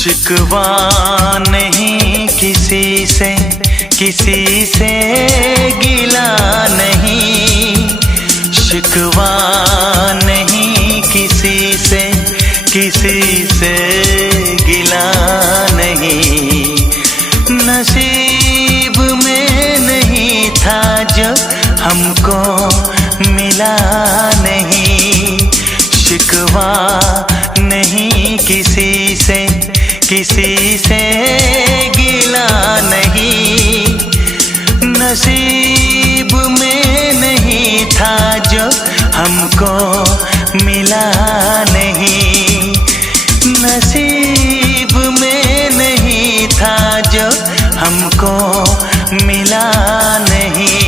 शिकवा नहीं किसी से, किसी से गिला नहीं। शिकवा नहीं किसी से, किसी से गिला नहीं। नसीब में नहीं था जो हमको मिला नहीं। शिकवा नहीं किसी से, किसी से गिला नहीं। नसीब में नहीं था जो हमको मिला नहीं। नसीब में नहीं था जो हमको मिला नहीं।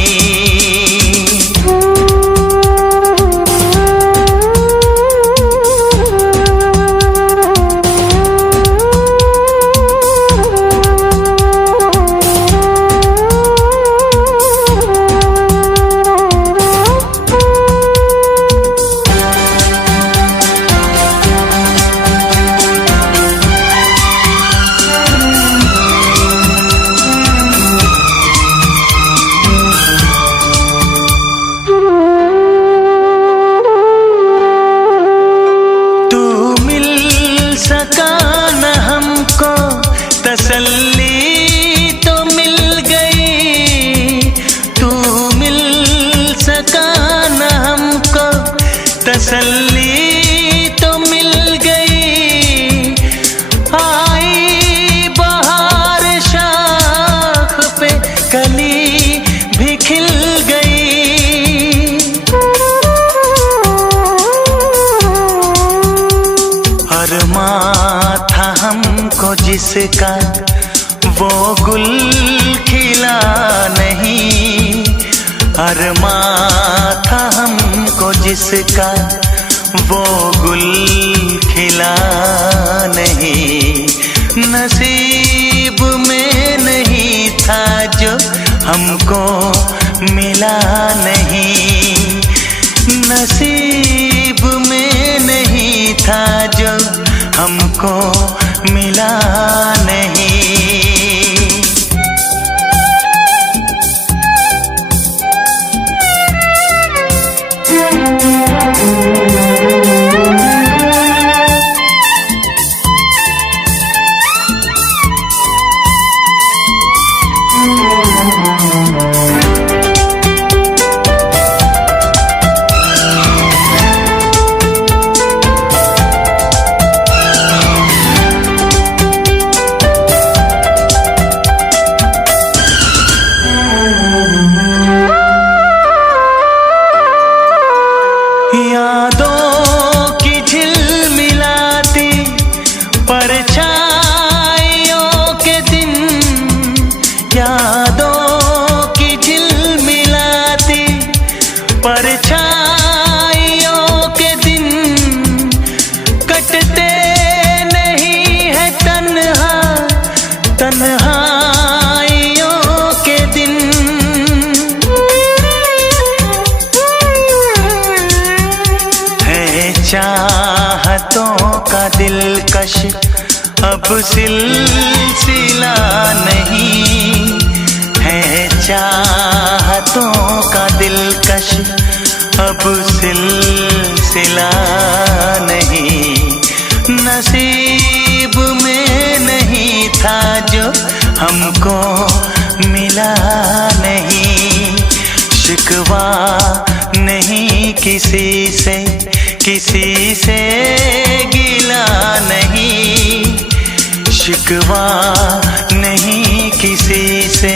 तसल्ली तो मिल गई, तू मिल सका न हमको। तसल्ली तो मिल गई। आई बहार शाख पे कली भी खिल गई। अरमां था हमको जिसका वो गुल खिला नहीं। अरमां था हमको जिसका वो गुल खिला नहीं। नसीब में नहीं था जो हमको मिला नहीं। नसीब में नहीं था जो हमको मिला नहीं। यादों की झिलमिलाती परछाइयों के दिन, यादों की झिलमिलाती परछाइयों के दिन। कटते नहीं है तन्हा तन्हाइयों के दिन। चाहतों का दिलकश अब सिलसिला नहीं है। चाहतों का दिलकश अब सिलसिला नहीं। नसीब में नहीं था जो हमको मिला नहीं। शिकवा नहीं किसी से, किसी से गिला नहीं। शिकवा नहीं किसी से,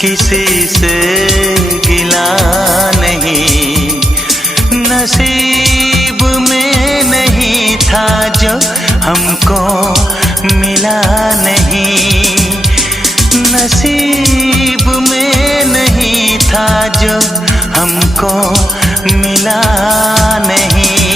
किसी से गिला नहीं। नसीब में नहीं था जो हमको मिला नहीं। नसीब में नहीं था जो हमको मिला नहीं।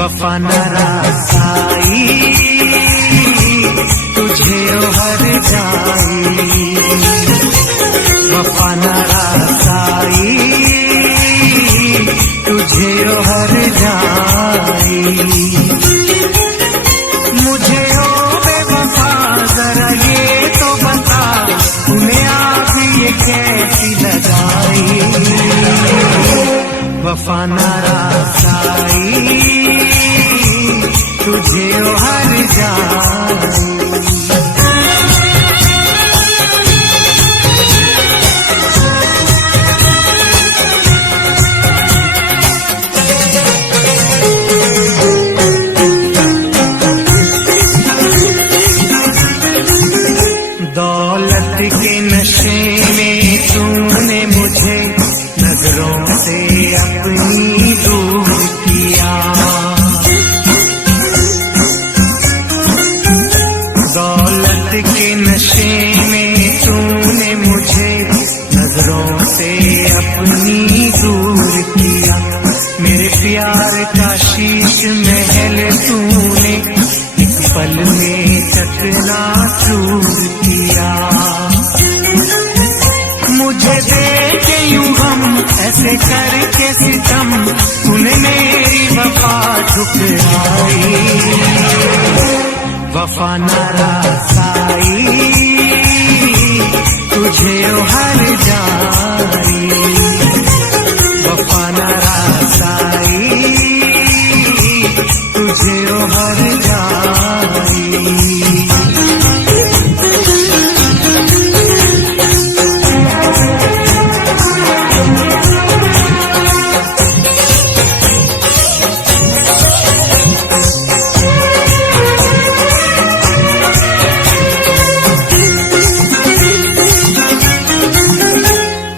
वफा न रासाई तुझे हर जाई, वफा न रासाई तुझे हर जाई। मुझे ओ बेवफा जरा ये तो बता, तूने आग ये कैसी लगाई, वफा न रासाई तुझे हर जाई। दौलत के नशे में तूने मुझे नजरों से अपनी दूर किया, दौलत के नशे में तूने मुझे नजरों से अपनी दूर किया। मेरे प्यार का शीश महल तूने एक पल में चकना चूर किया। मुझे देखे यूं हम ऐसे करके सितम, तूने मेरी वफा ठुकराई, वफा न रासाई तुझे हर जाई, वफा न रासाई तुझे हर जाई।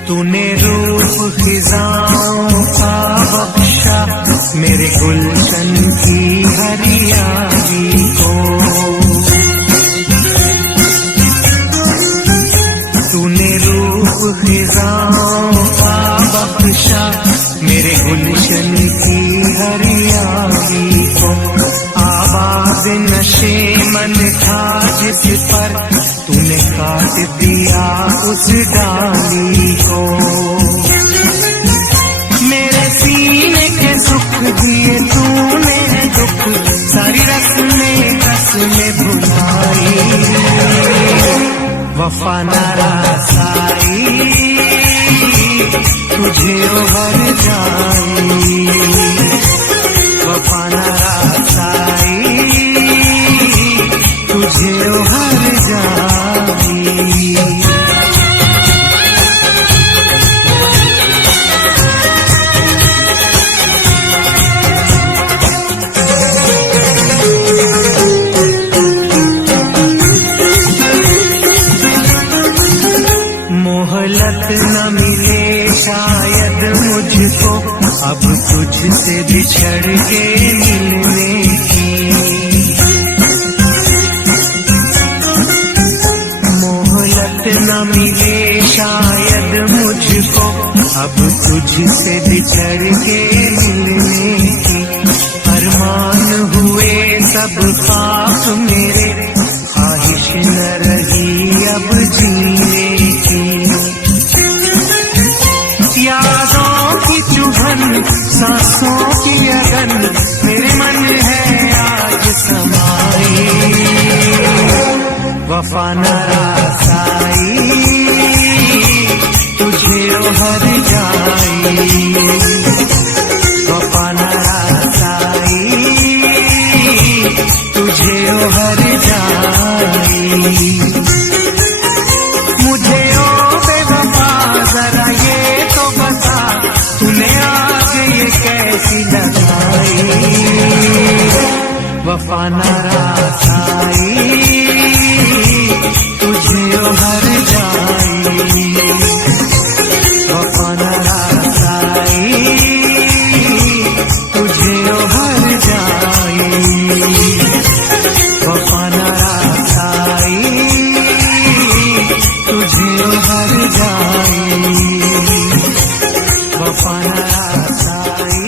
तूने रूप खिजाओं का बख्शा मेरे गुलशन की हरियाली को, तूने रूप खिजाओं का बख्शा मेरे गुलशन की हरियाली को। आबाद नशे मन था जिस पर तूने काट दिया उस डाली को। मेरे सीने के सुख दिए तूने दुख, सारी रस्में कसमें भुलाई, वफा न रासाई तुझे हर जाई, वफा न रासाई तुझे हर जाई। मोहलत न मिले शायद मुझको अब तुझसे बिछड़ के मिलने की, मोहलत न मिले शायद मुझको अब तुझसे बिछड़ के मिलने की। अरमान हुए सब ख्वाब मेरे, ख्वाहिश न रही अब जीने की। यादों की चुभन सांसों की अगन मेरे मन है आज समाई, वफा न रासाई तुझे हर जाई, वफा न रासाई तुझे हर जाई। मुझे ओ बेवफा जरा ये तो बता, तूने आग ये कैसी लगाई, वफा न रासाई तुझे हर जाई, वफा न रासाई तुझे हर जाई, वफा न रासाई तुझे हर जाई, वफा न रासाई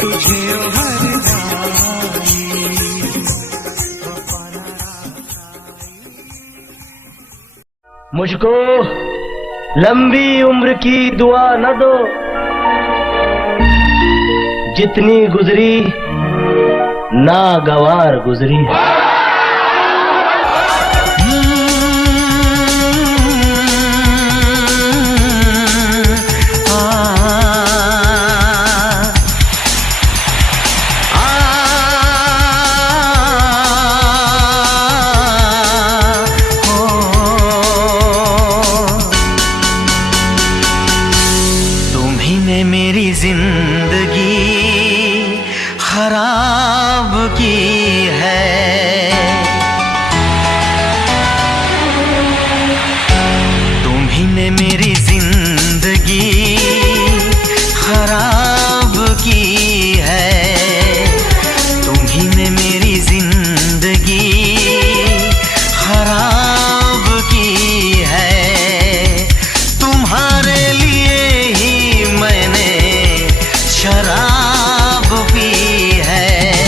तुझे मुझको लंबी उम्र की दुआ न दो, जितनी गुजरी नागवार गुजरी। मेरी जिंदगी खराब की है, तुम्ही ने मेरी जिंदगी खराब की है, तुम्ही ने मेरी जिंदगी खराब की है। तुम्हारे लिए ही मैंने शराब पी है।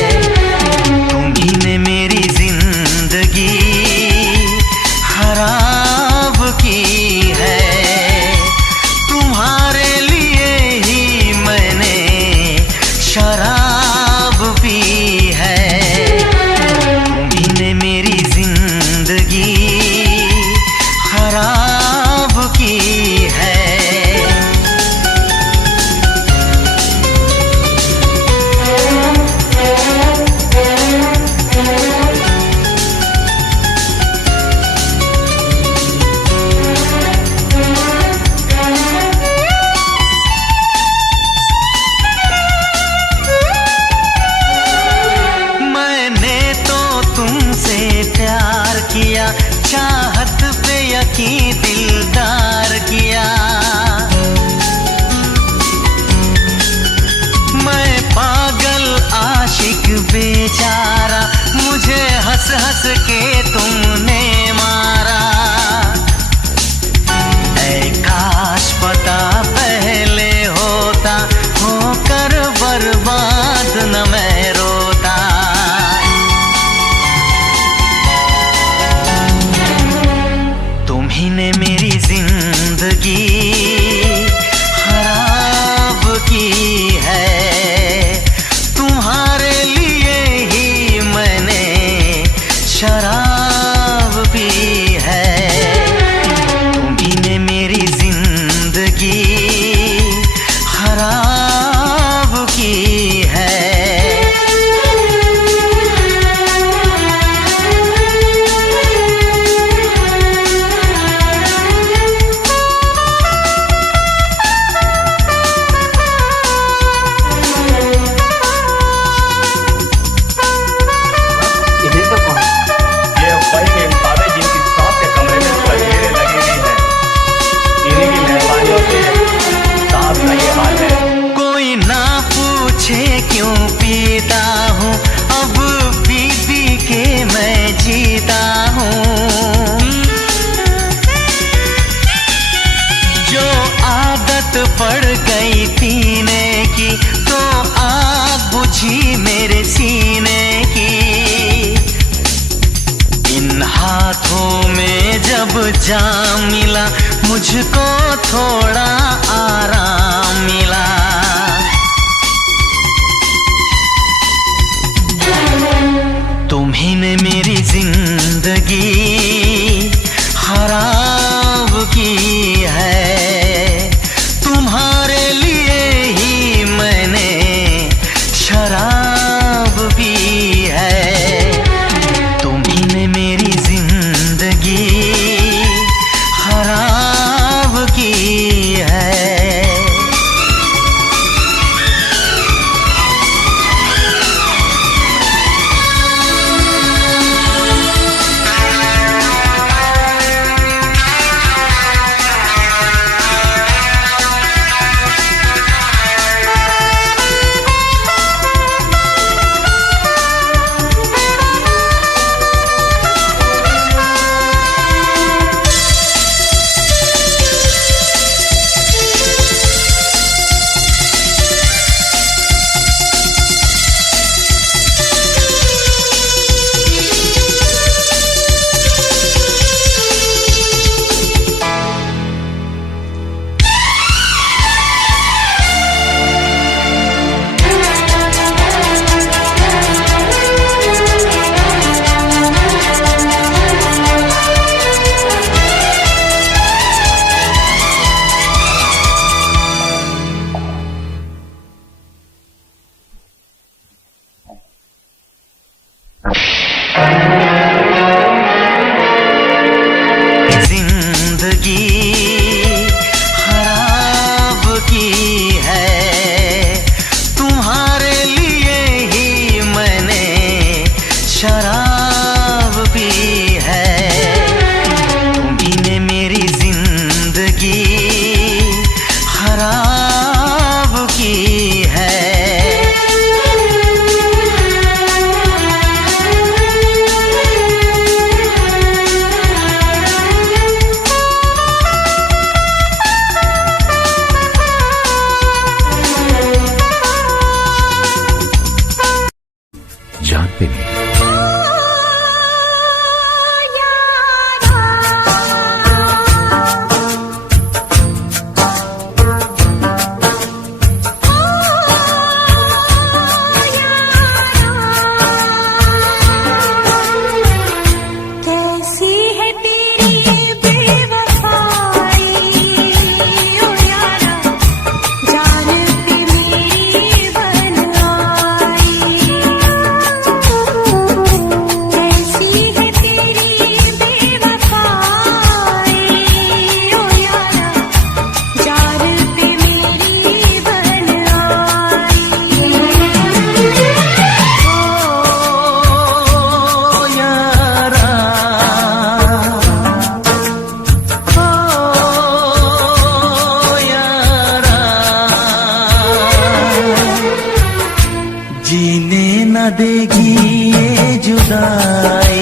देगी ये जुदाई,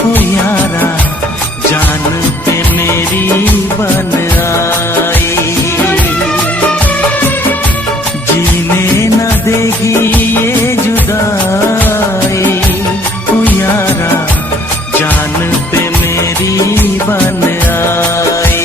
ओ यारा जान पे मेरी बन आई। जीने न देगी ये जुदाई, ओ यारा जान पे मेरी बन आई।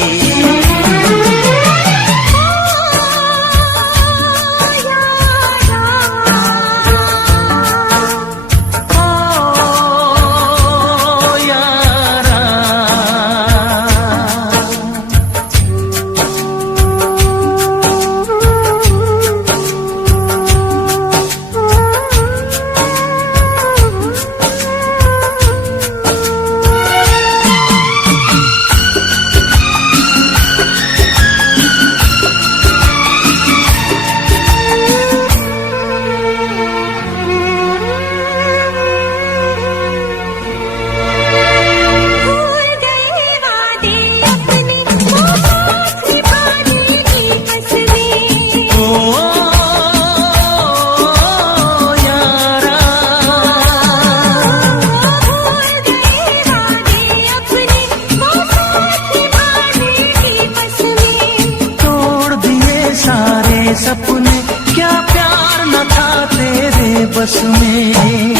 सपने क्या प्यार न था तेरे बस में।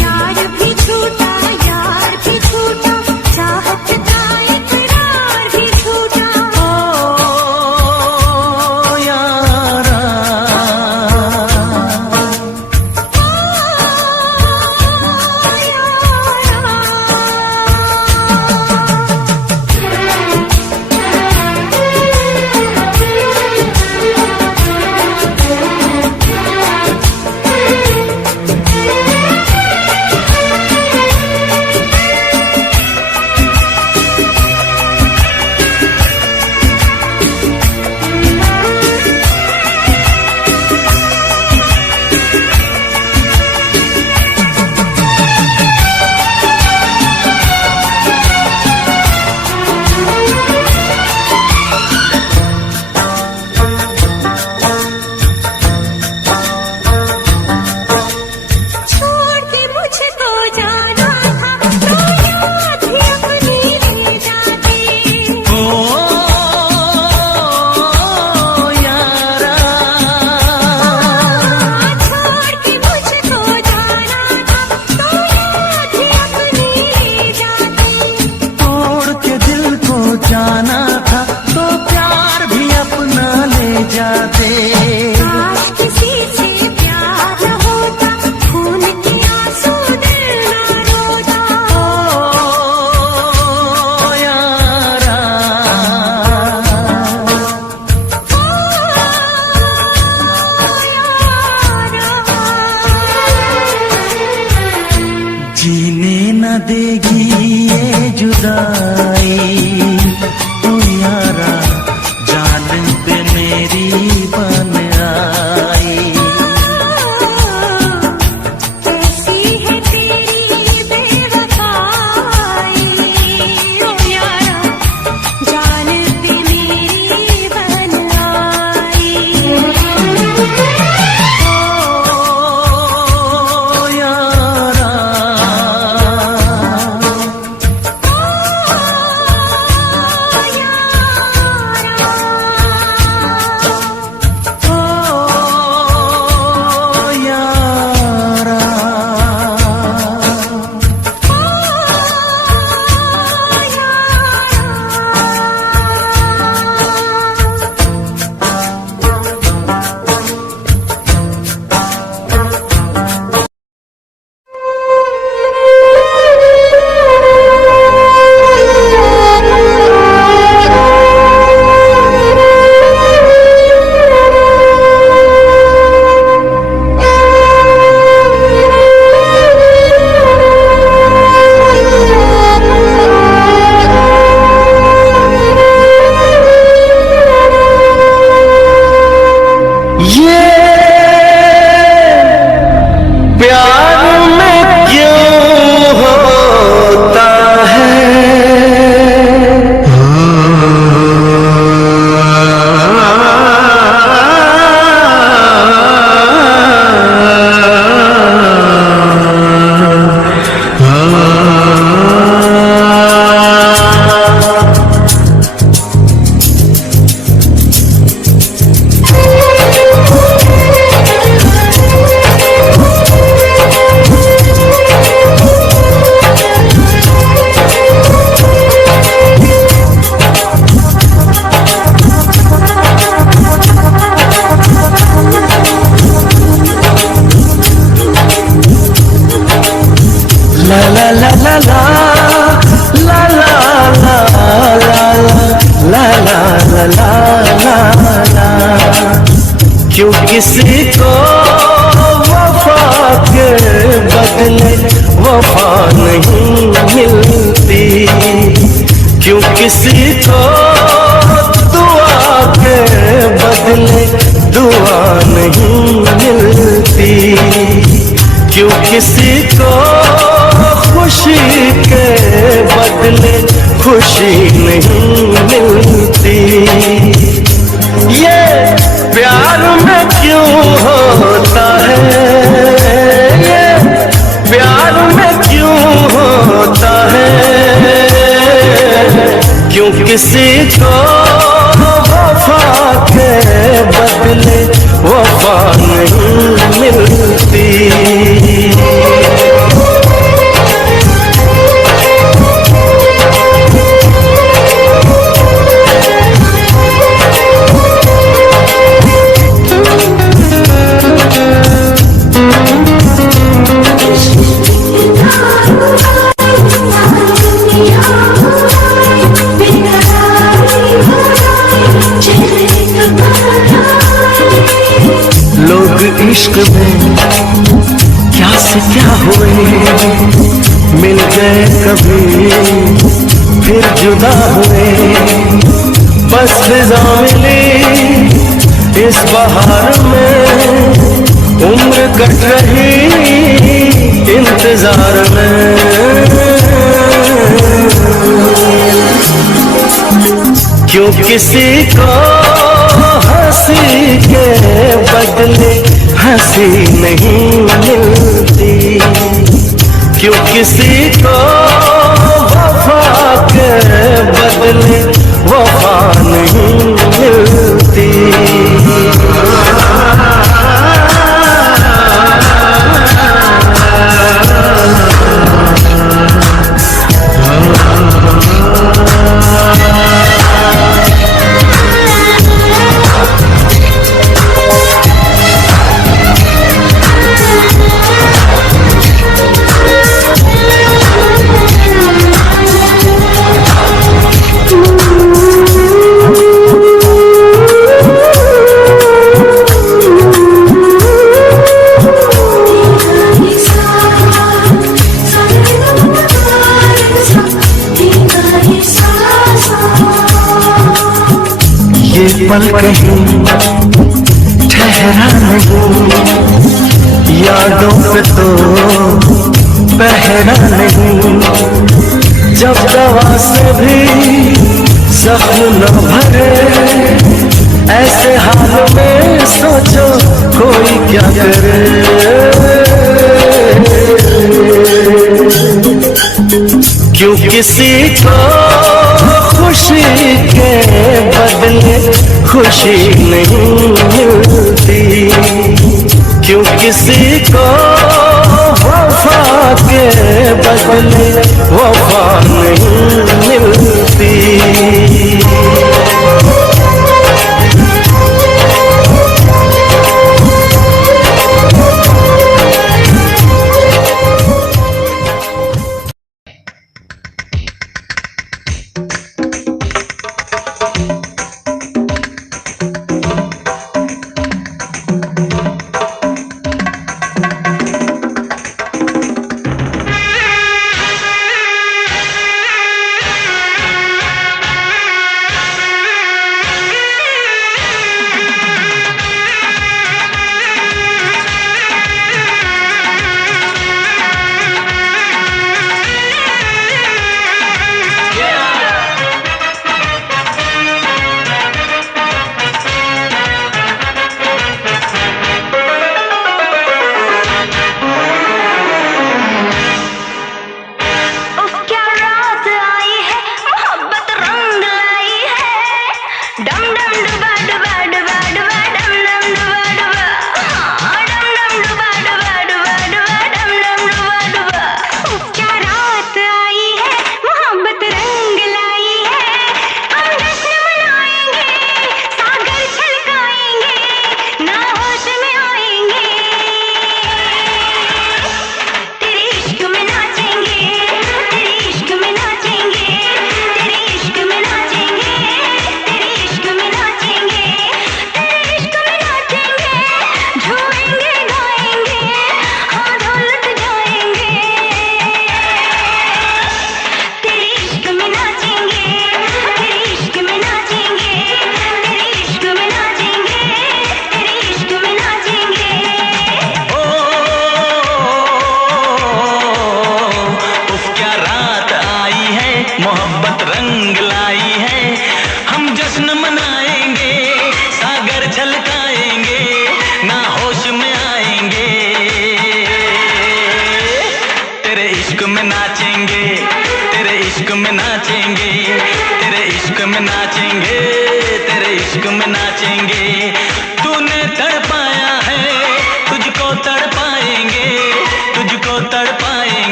यार भी छूटा, यार भी छूटा, चाहत का इकरार भी छूटा। ओ यारा, किसी को वफा के बदले वफा नहीं मिलती, क्यों किसी को दुआ के बदले दुआ नहीं मिलती, क्यों किसी को खुशी के बदले खुशी नहीं मिलती। ये प्यार में क्यों होता है, ये प्यार में क्यों होता है, क्यों किसी को वफा के बदले वफा नहीं मिलती। लोग इश्क में क्या से क्या हुए, मिल गए कभी फिर जुदा हुए, बस फिजा मिली इस बहार में, उम्र कट रही इंतजार में। क्यों किसी को हंसी के बदले हंसी नहीं मिलती, क्यों किसी को वफा के बदले वफा नहीं मिलती। ये पल कहीं ठहरा नहीं, यादों पे तो पहरा नहीं, जब दवा से भी सपन न भरे, ऐसे हाल में सोचो कोई क्या करे। क्यों किसी को खुशी के बदले खुशी नहीं मिलती, क्यों किसी को वफा के बदले वफा नहीं मिलती।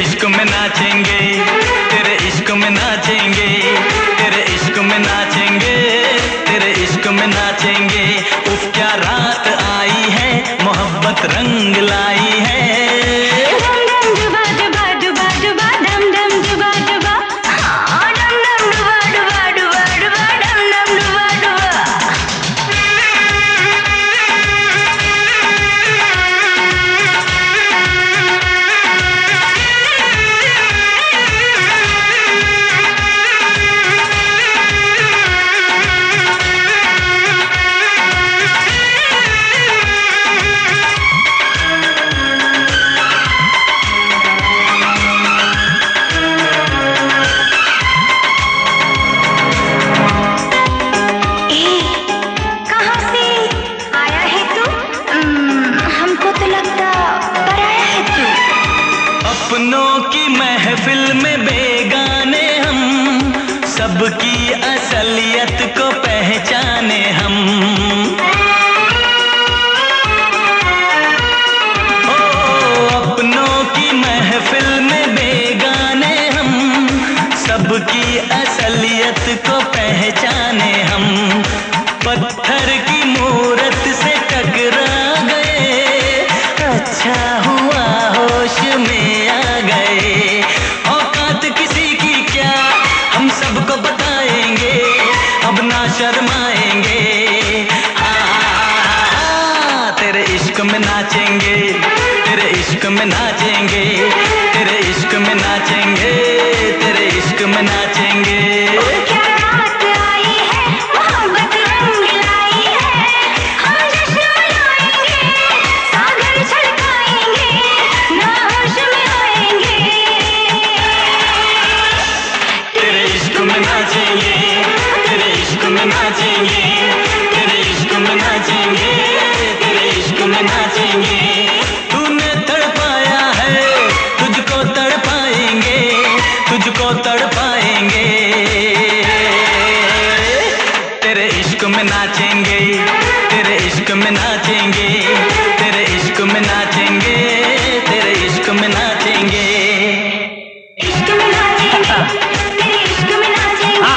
इश्क में नाचेंगे, तेरे इश्क में नाचेंगे, तेरे इश्क में नाचेंगे, तेरे इश्क में नाचेंगे। उफ क्या रात आई है, मोहब्बत रंग लाई है। अपनों की महफिल में बेगाने हम, सबकी असलियत को पहचाने हम। ओ अपनों की महफिल में बेगाने हम, सबकी असलियत को पहचाने हम। पत्थर की मूरत से टकरा गए, अच्छा हुआ होश में आ गए। औकात किसी की क्या, हम सबको बताएंगे, अब ना शर्माएंगे। तेरे इश्क में नाचेंगे, तेरे इश्क में नाचेंगे, तेरे इश्क में नाचेंगे, तेरे इश्क में नाचेंगे। तूने तड़पाया है, तुझको तड़पाएंगे, तुझको तड़पाएंगे। तेरे इश्क में नाचेंगे, तेरे इश्क में नाचेंगे, तेरे इश्क में नाचेंगे, तेरे इश्क में नाचेंगे। इश्क में नाचेंगे, तेरे इश्क में नाचेंगे,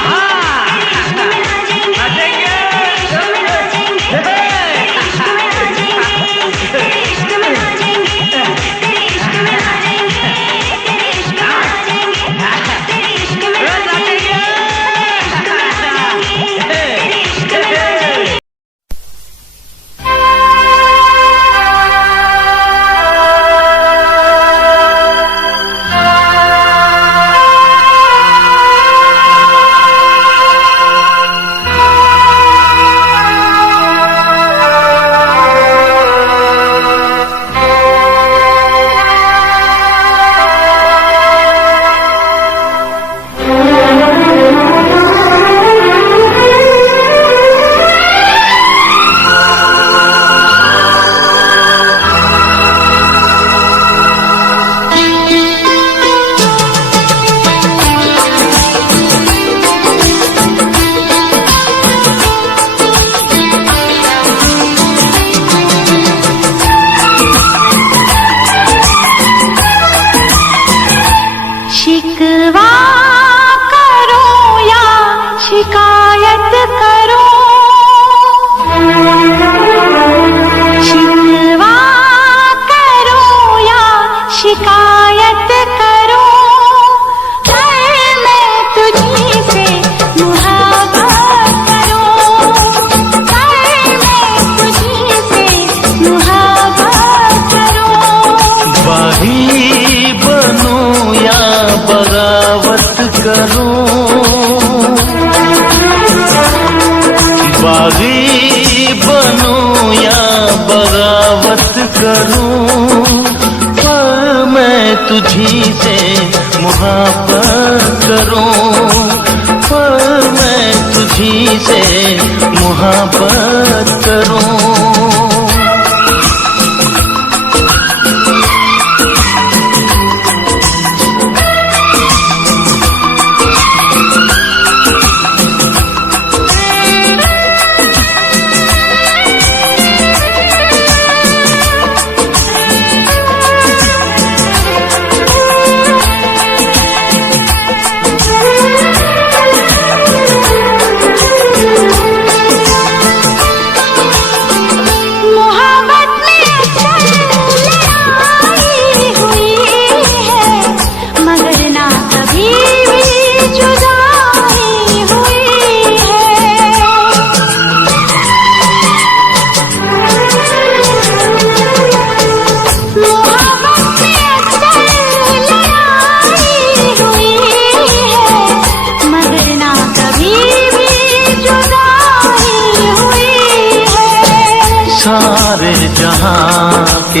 शिकायत करो, शिकवा करो या शिकायत करो, पर मैं तुझी से मुहाबत करूं, पर मैं तुझी से मुहाबत करूं। बागी बनूं या बगावत करूं, बागी बनूं या बगावत करूं, पर मैं तुझी से मुहाबत करूं, पर मैं तुझी से मुहाबत करूं।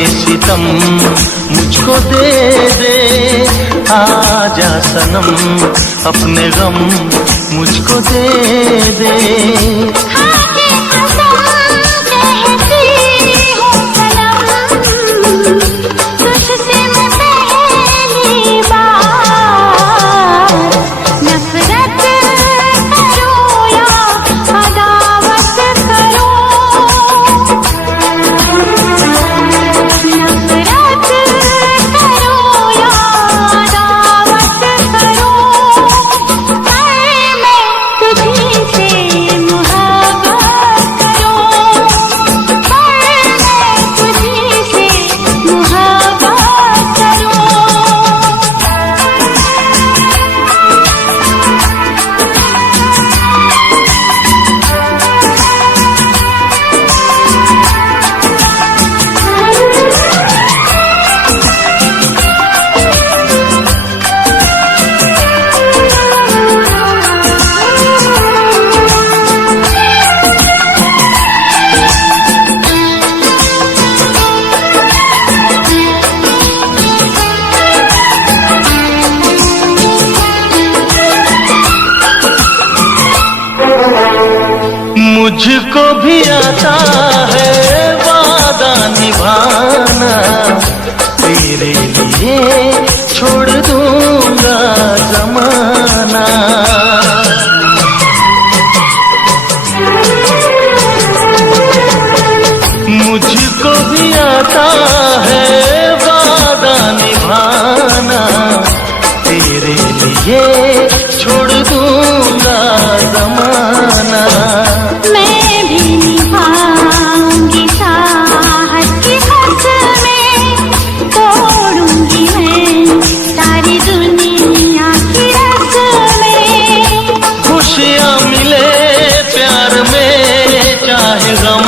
के सितम मुझको दे दे, आजा सनम अपने गम मुझको दे दे। खाके कसम कहती हूँ सनम, तुझसे मैं पहली बार नफरत करूँ या अदावत करूँ, नफरत करूँ या अदावत करूँ, पर मैं तुझी से मुहब्बत करूँ, पर मैं तुझी से मुहब्बत करूँ। मुझको भी आता है वादा निभाना, तेरे लिए छोड़ दूंगा जमाना। मुझको भी आता है वादा निभाना, तेरे लिए छोड़ दूंगा जमाना। मैं भी निभाऊंगी चाहत की कसमें, तोड़ूंगी मैं सारी दुनिया की रस्में। खुशियाँ मिले प्यार में चाहे गम,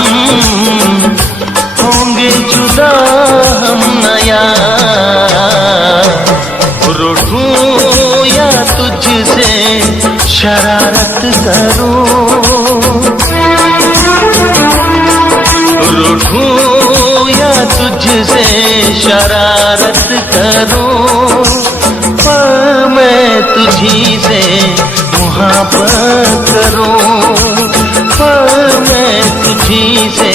होंगे जुदा हम नया। रूठूं या तुझसे शरारत करूं, रूठूं या तुझसे शरारत करूं, पर मैं तुझी से मुहब्बत करूं, पर मैं तुझी से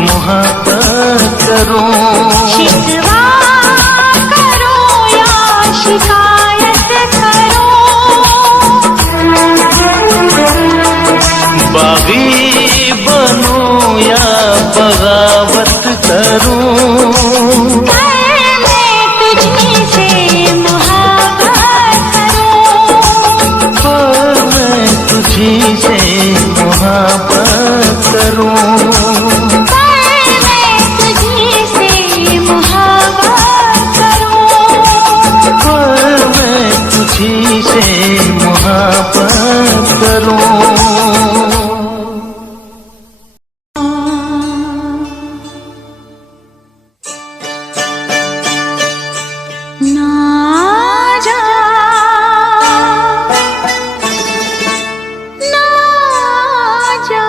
मुहब्बत करूं। शिकवा करूं या शिकायत करूं, बागी बनूं या बगावत करूं, पर मैं तुझी से मुहब्बत करूं, पर मैं तुझी से मुहब्बत करूं, पर मैं तुझी से मुहब्बत करूं। पर मैं तुझी से मुहब्बत करूं। ना जा ना जा,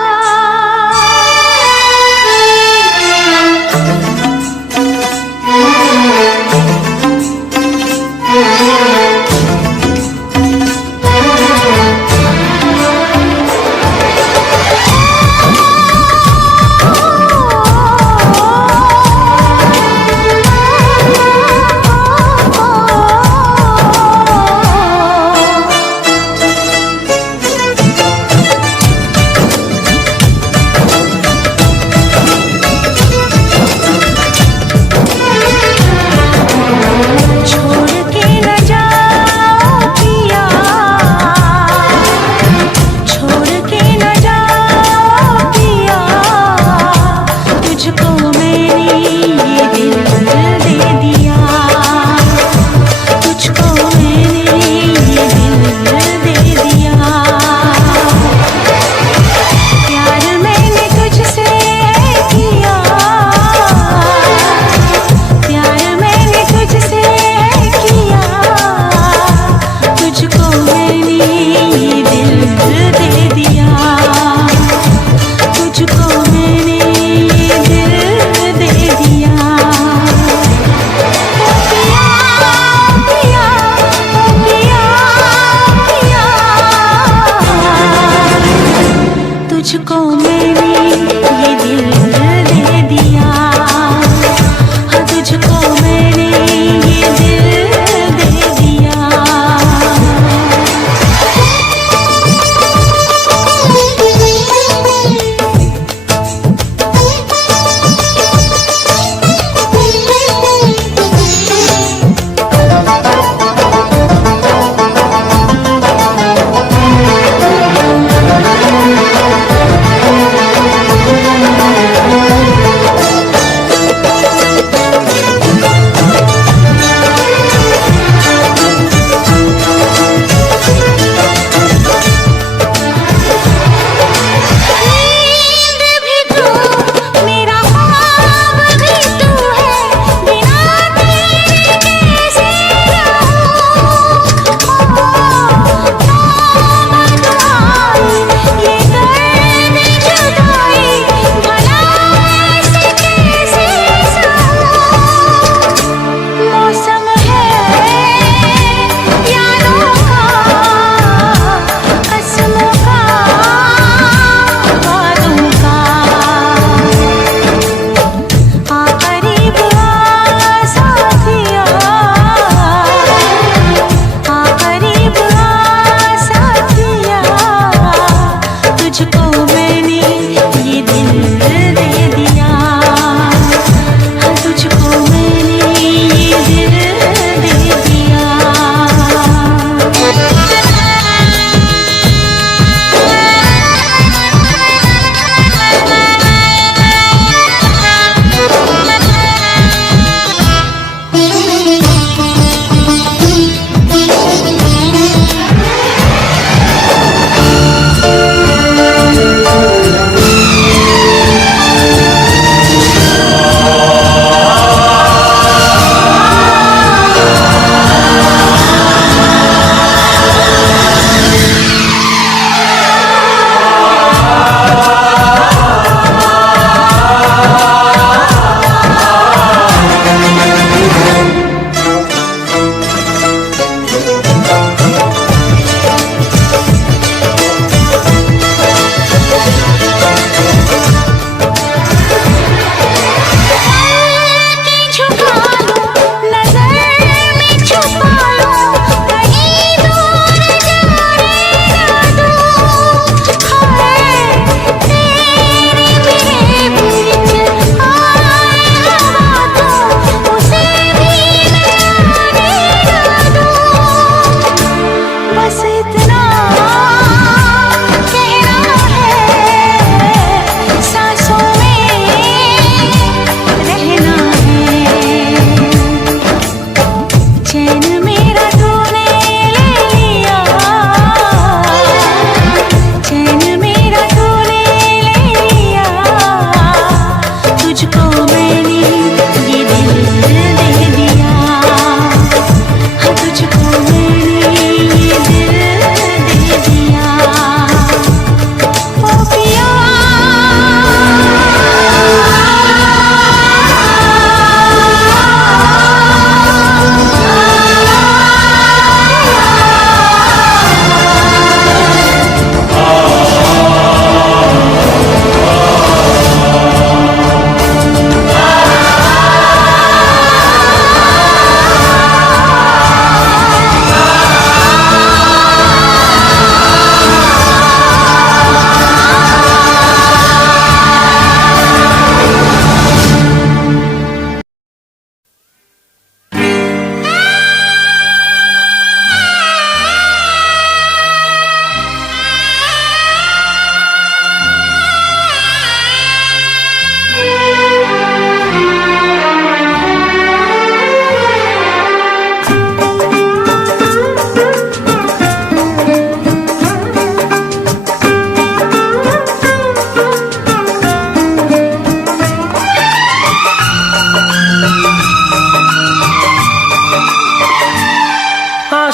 छोड़ के न जा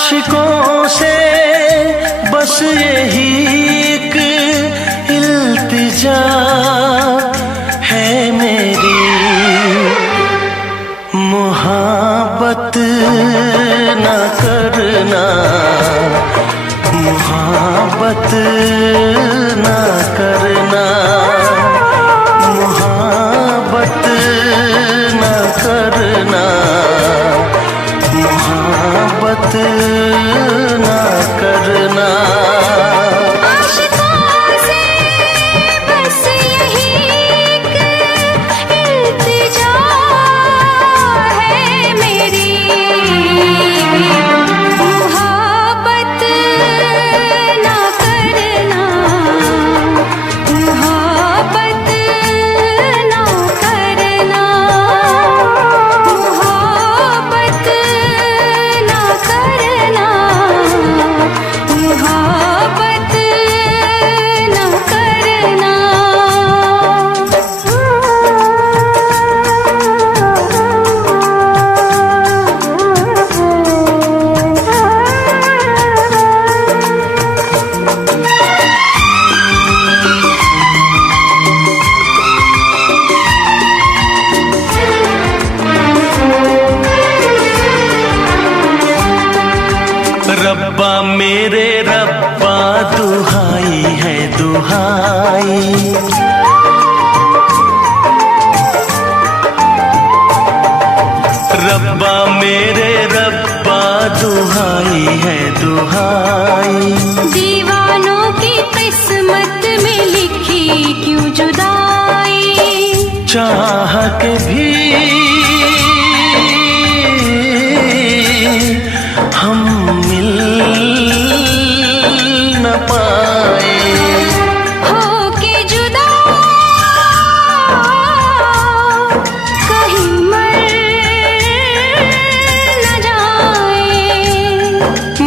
आशिकों से बस यही एक इल्तिजा है मेरी, मोहब्बत न करना, मोहब्बत न करना, मोहब्बत न करना, मोहब्बत न करना। आशिकों से बस यही एक इल्तिजा है मेरी, मोहब्बत ना करना, मोहब्बत ना करना, मोहब्बत ना करना, मोहब्बत ना करना। रब्बा मेरे रब्बा दुहाई है दुहाई, रब्बा मेरे रब्बा दुहाई है दुहाई। दीवानों की किस्मत में लिखी क्यों जुदाई, चाह के भी हम मिल न पाए, होके जुदा कहीं मर न जाए।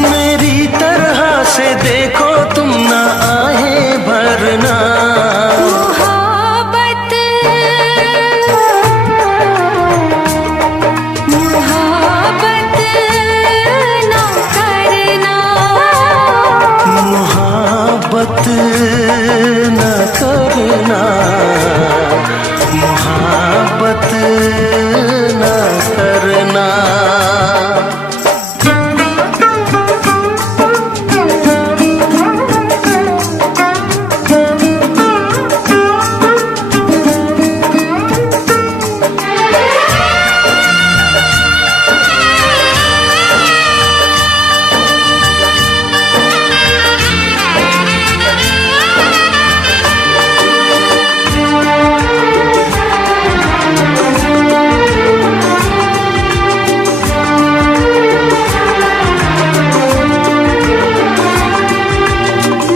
मेरी तरह से देखो तुम न आहे भरना, मोहब्बत मोहब्बत ना करना, मोहब्बत न करना, मोहब्बत न करना।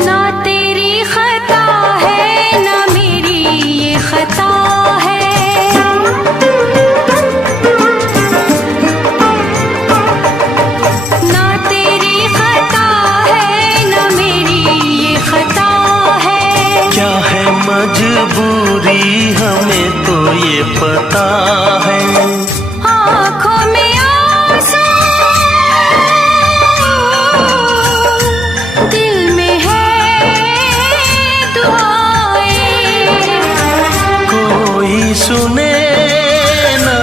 ना तेरी खता है ना मेरी ये खता है, ना तेरी खता है ना मेरी ये खता है। क्या है मजबूरी हमें तो ये पता है, आँखों में आंसू दिल में है दुआएं, कोई सुने ना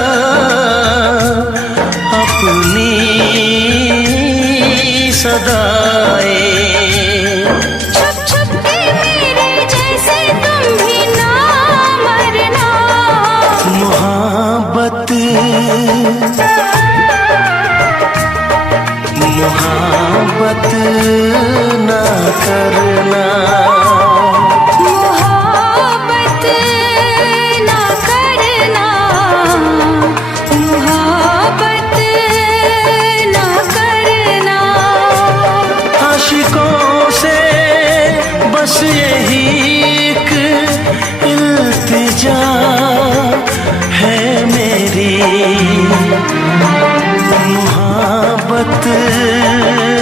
अपनी सदाएं, छुप छुप के मेरे जैसे तुम भी ना मरना, मोहब्बत मोहब्बत न करना, मोहब्बत ना करना, मोहब्बत ना करना। आशिकों से बस यही एक इल्तिजा है मेरी, मोहब्बत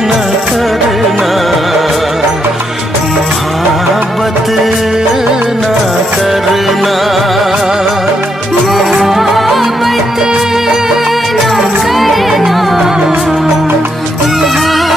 न करना, मोहब्बत न करना, मोहब्बत ना करना, मोहब्बत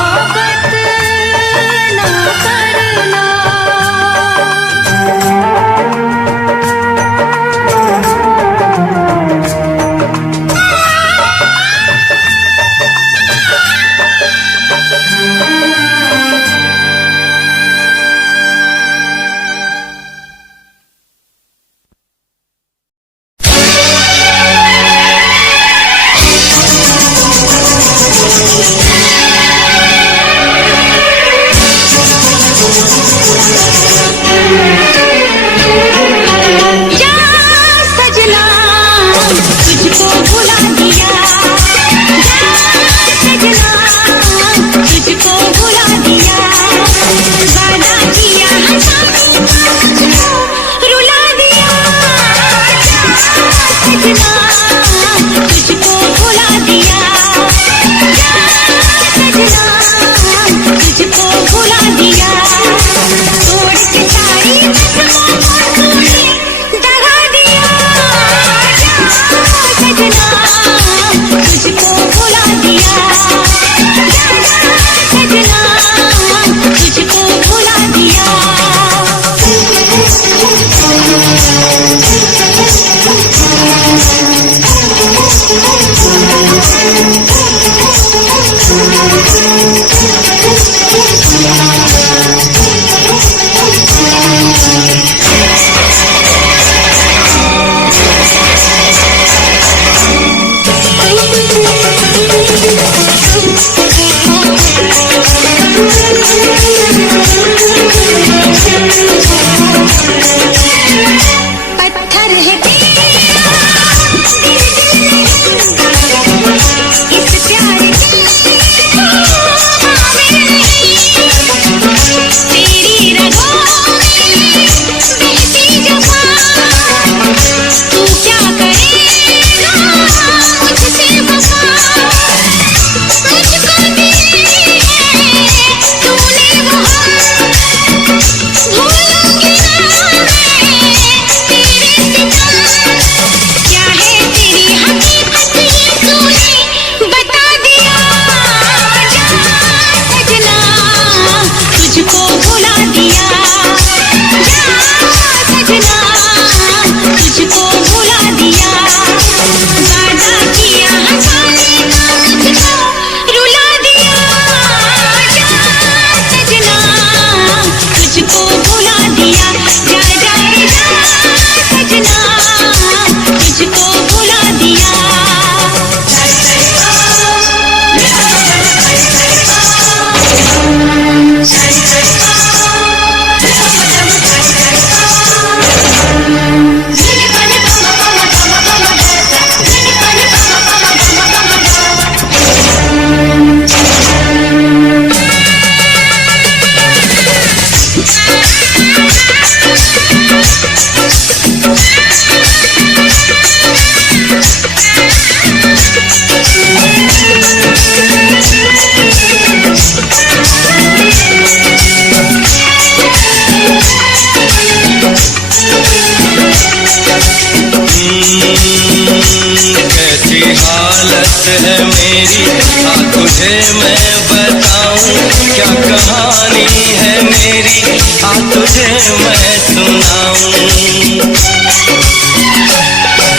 तुझे मैं बताऊं क्या कहानी है मेरी, आ तुझे मैं सुनाऊं।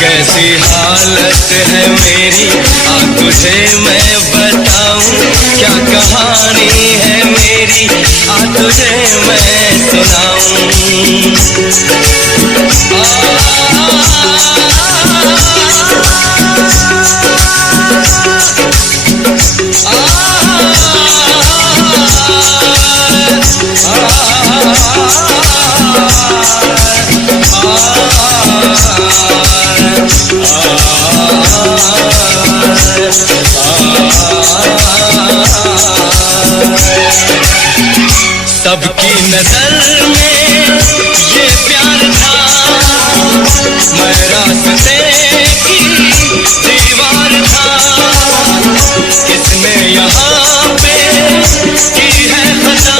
कैसी हालत है मेरी, आ तुझे मैं बताऊं क्या कहानी है मेरी, आ तुझे मैं सुनाऊं। सबकी नजर में ये प्यार था, मैं रास्ते की दीवार था। किसने यहाँ पे की है खता,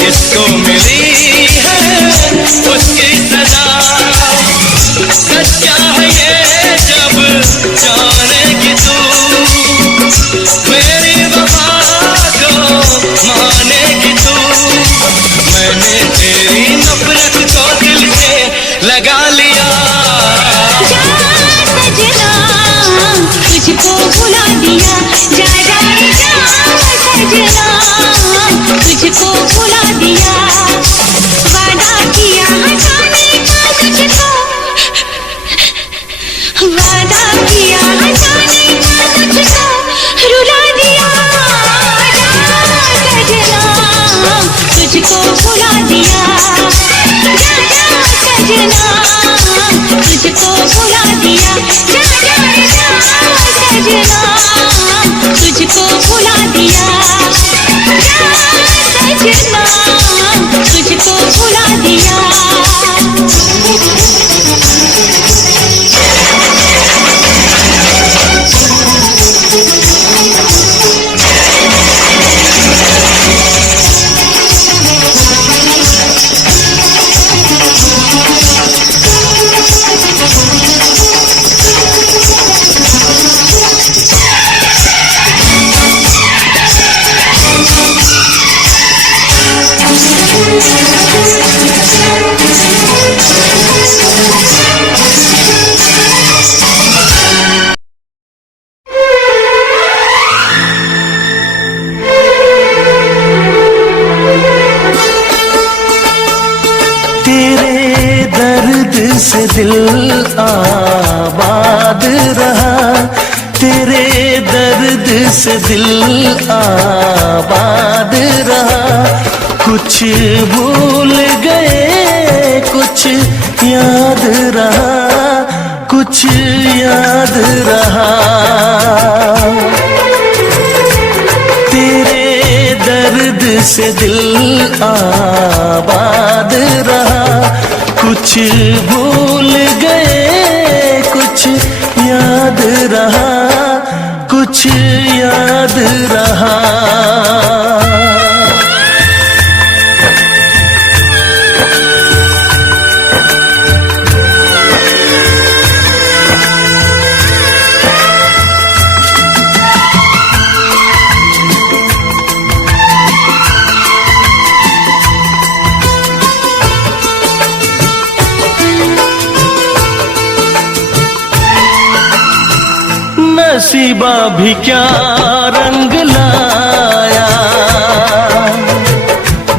किसको मिली है उसकी सजा। सच्चा है ये जब जानेगी तू, मेरी वफा को मानेगी तू। मैंने तेरी नफरत को दिल से लगा लिया। जा सजना तुझको भुला दिया, जा जा जा सजना तुझको भुला दिया। वादा किया जाने का तुझको, वादा किया जाने का तुझको रुला दिया। जा सजना तुझको भुला दिया, जा जा सजना तुझको भुला दिया। जा जा जा सजना तुझको भुला दिया, जा सजना तुझको भुला दिया। तेरे दर्द से दिल आबाद रहा, तेरे दर्द से दिल आबाद रहा। कुछ भूल गए कुछ याद रहा, कुछ याद रहा। तेरे दर्द से दिल आबाद रहा। कुछ भूल गए कुछ याद रहा, कुछ याद रहा। नसीबा भी क्या रंग लाया,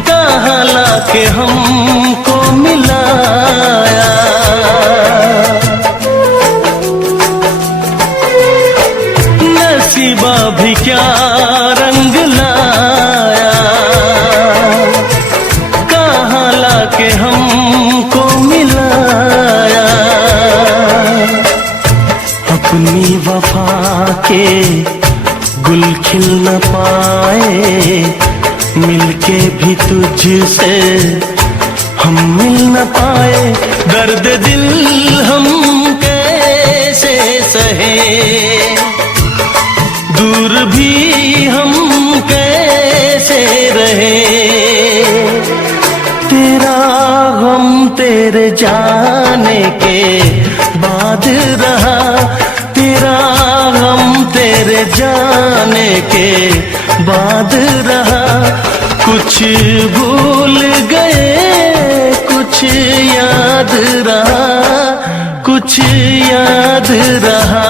कहाँ लाके हमको मिलाया। नसीबा भी क्या रंग लाया, कहाँ लाके हमको मिलाया। अपनी वफा के गुल खिल न पाए, मिलके भी तुझसे हम मिल न पाए। दर्द दिल हम कैसे सहे, दूर भी हम कैसे रहे। तेरा गम तेरे जाने के बाद रहा, तेरा गम तेरे जाने बाद रहा। कुछ भूल गए कुछ याद रहा, कुछ याद रहा।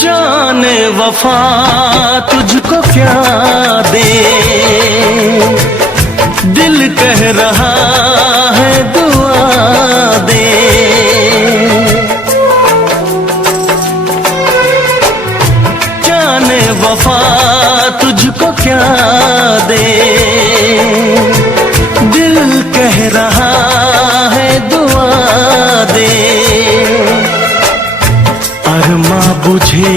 जाने वफा तुझको क्या दे, दिल कह रहा है दुआ दे। जाने वफा तुझको क्या दे, दिल कह रहा है दुआ दे। अरमा बुझे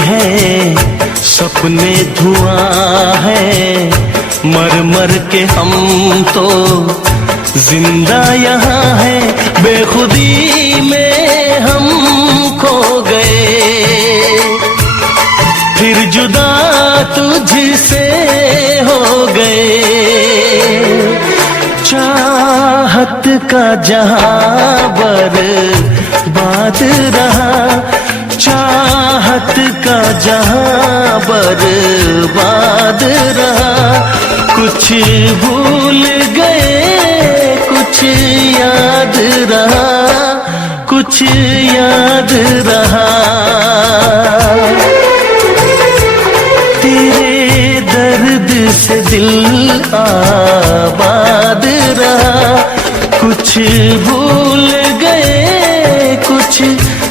हैं सपने धुआं है, मर मर के हम तो जिंदा यहाँ हैं। बेखुदी में हम खो गए, फिर जुदा तुझसे हो गए। चाहत का जहां बर्बाद रहा, चाहत का जहां बर्बाद रहा। कुछ भूल गए कुछ याद रहा, कुछ याद रहा। तेरे दर्द से दिल आबाद रहा। कुछ भूल गए कुछ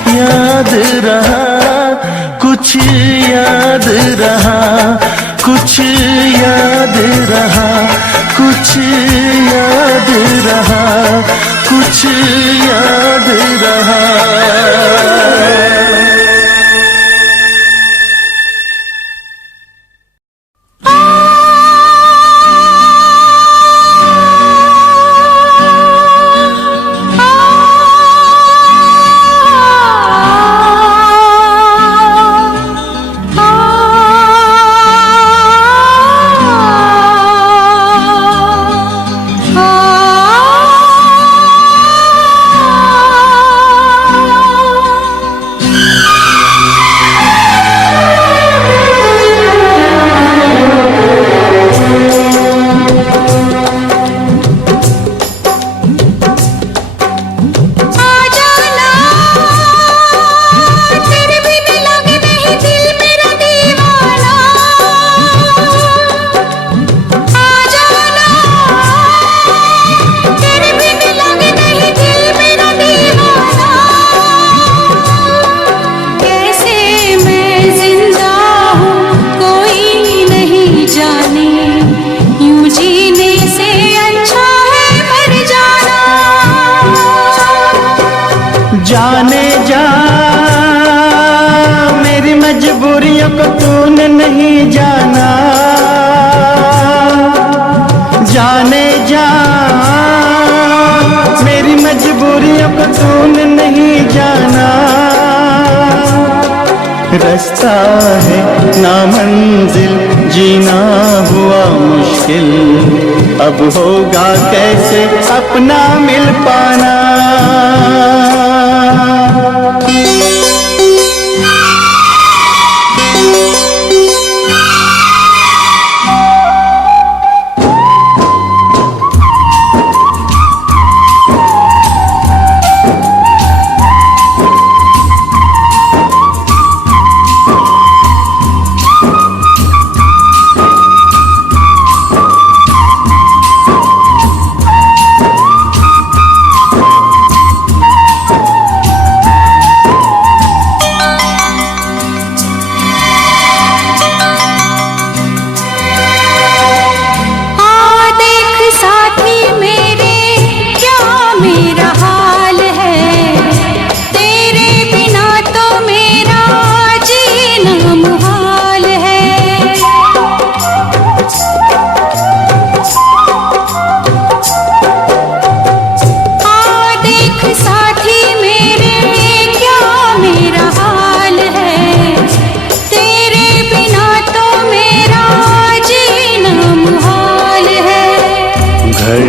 याद रहा, कुछ याद रहा, कुछ याद रहा, कुछ याद रहा, कुछ याद रहा। जाने जा मेरी मजबूरियों को तूने नहीं जाना। जाने जा मेरी मजबूरियों को तूने नहीं जाना। रास्ता है ना मंजिल जीना हुआ मुश्किल, अब होगा कैसे अपना मिल पाना।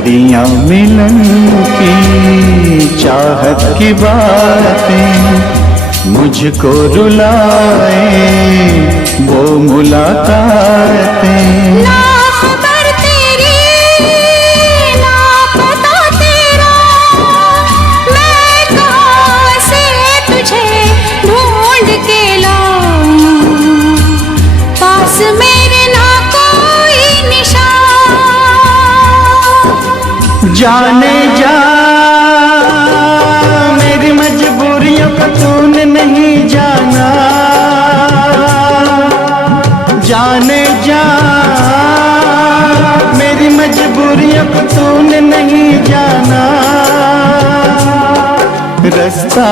घड़ियां मिलन की चाहत की बातें मुझको रुलाए वो मुलाकातें। ना खबर तेरी ना पता तेरा, मैं कहाँ से तुझे ढूंढ के लाऊं, पास मेरे ना कोई निशान। जाने जा मेरी मजबूरियों को तूने नहीं जाना, जाने जा मेरी मजबूरियों को तूने नहीं जाना। रास्ता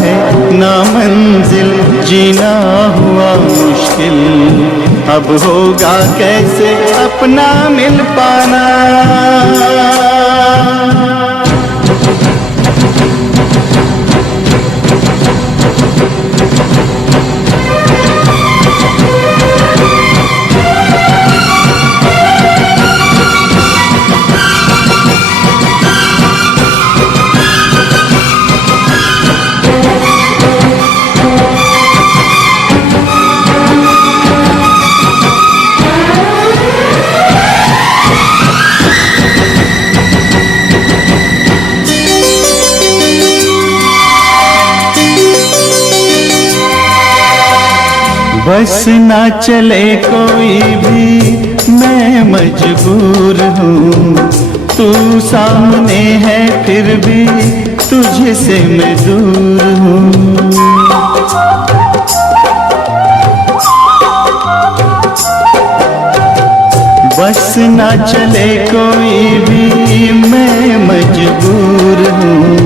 है ना मंजिल जीना हुआ मुश्किल, अब होगा कैसे अपना मिल पाना। बस ना चले कोई भी मैं मजबूर हूँ, तू सामने है फिर भी तुझसे मैं दूर हूँ। बस ना चले कोई भी मैं मजबूर हूँ,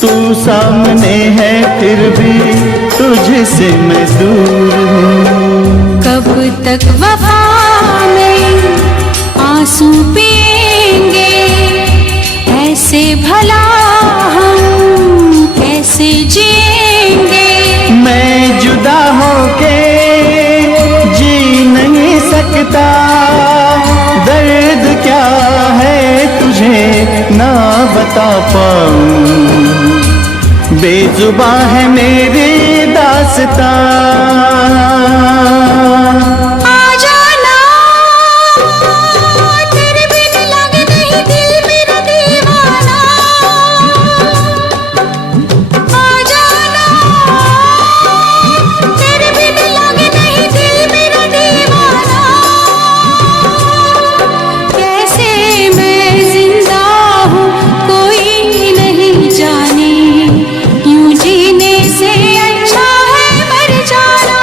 तू सामने है फिर भी तुझसे मैं दूर हूँ। कब तक वफा में आंसू पिएंगे, ऐसे भला हम कैसे जिएंगे। मैं जुदा होके जी नहीं सकता, दर्द क्या है तुझे ना बता पाऊं, बेजुबां है मेरी दास्तां। आ जाना तेरे बिन लगे नहीं दिल मेरा दीवाना, आ जाना तेरे बिन लगे नहीं दिल मेरा दीवाना। कैसे मैं जिंदा हूँ कोई नहीं जाने, यूं जीने से अच्छा है मर जाना।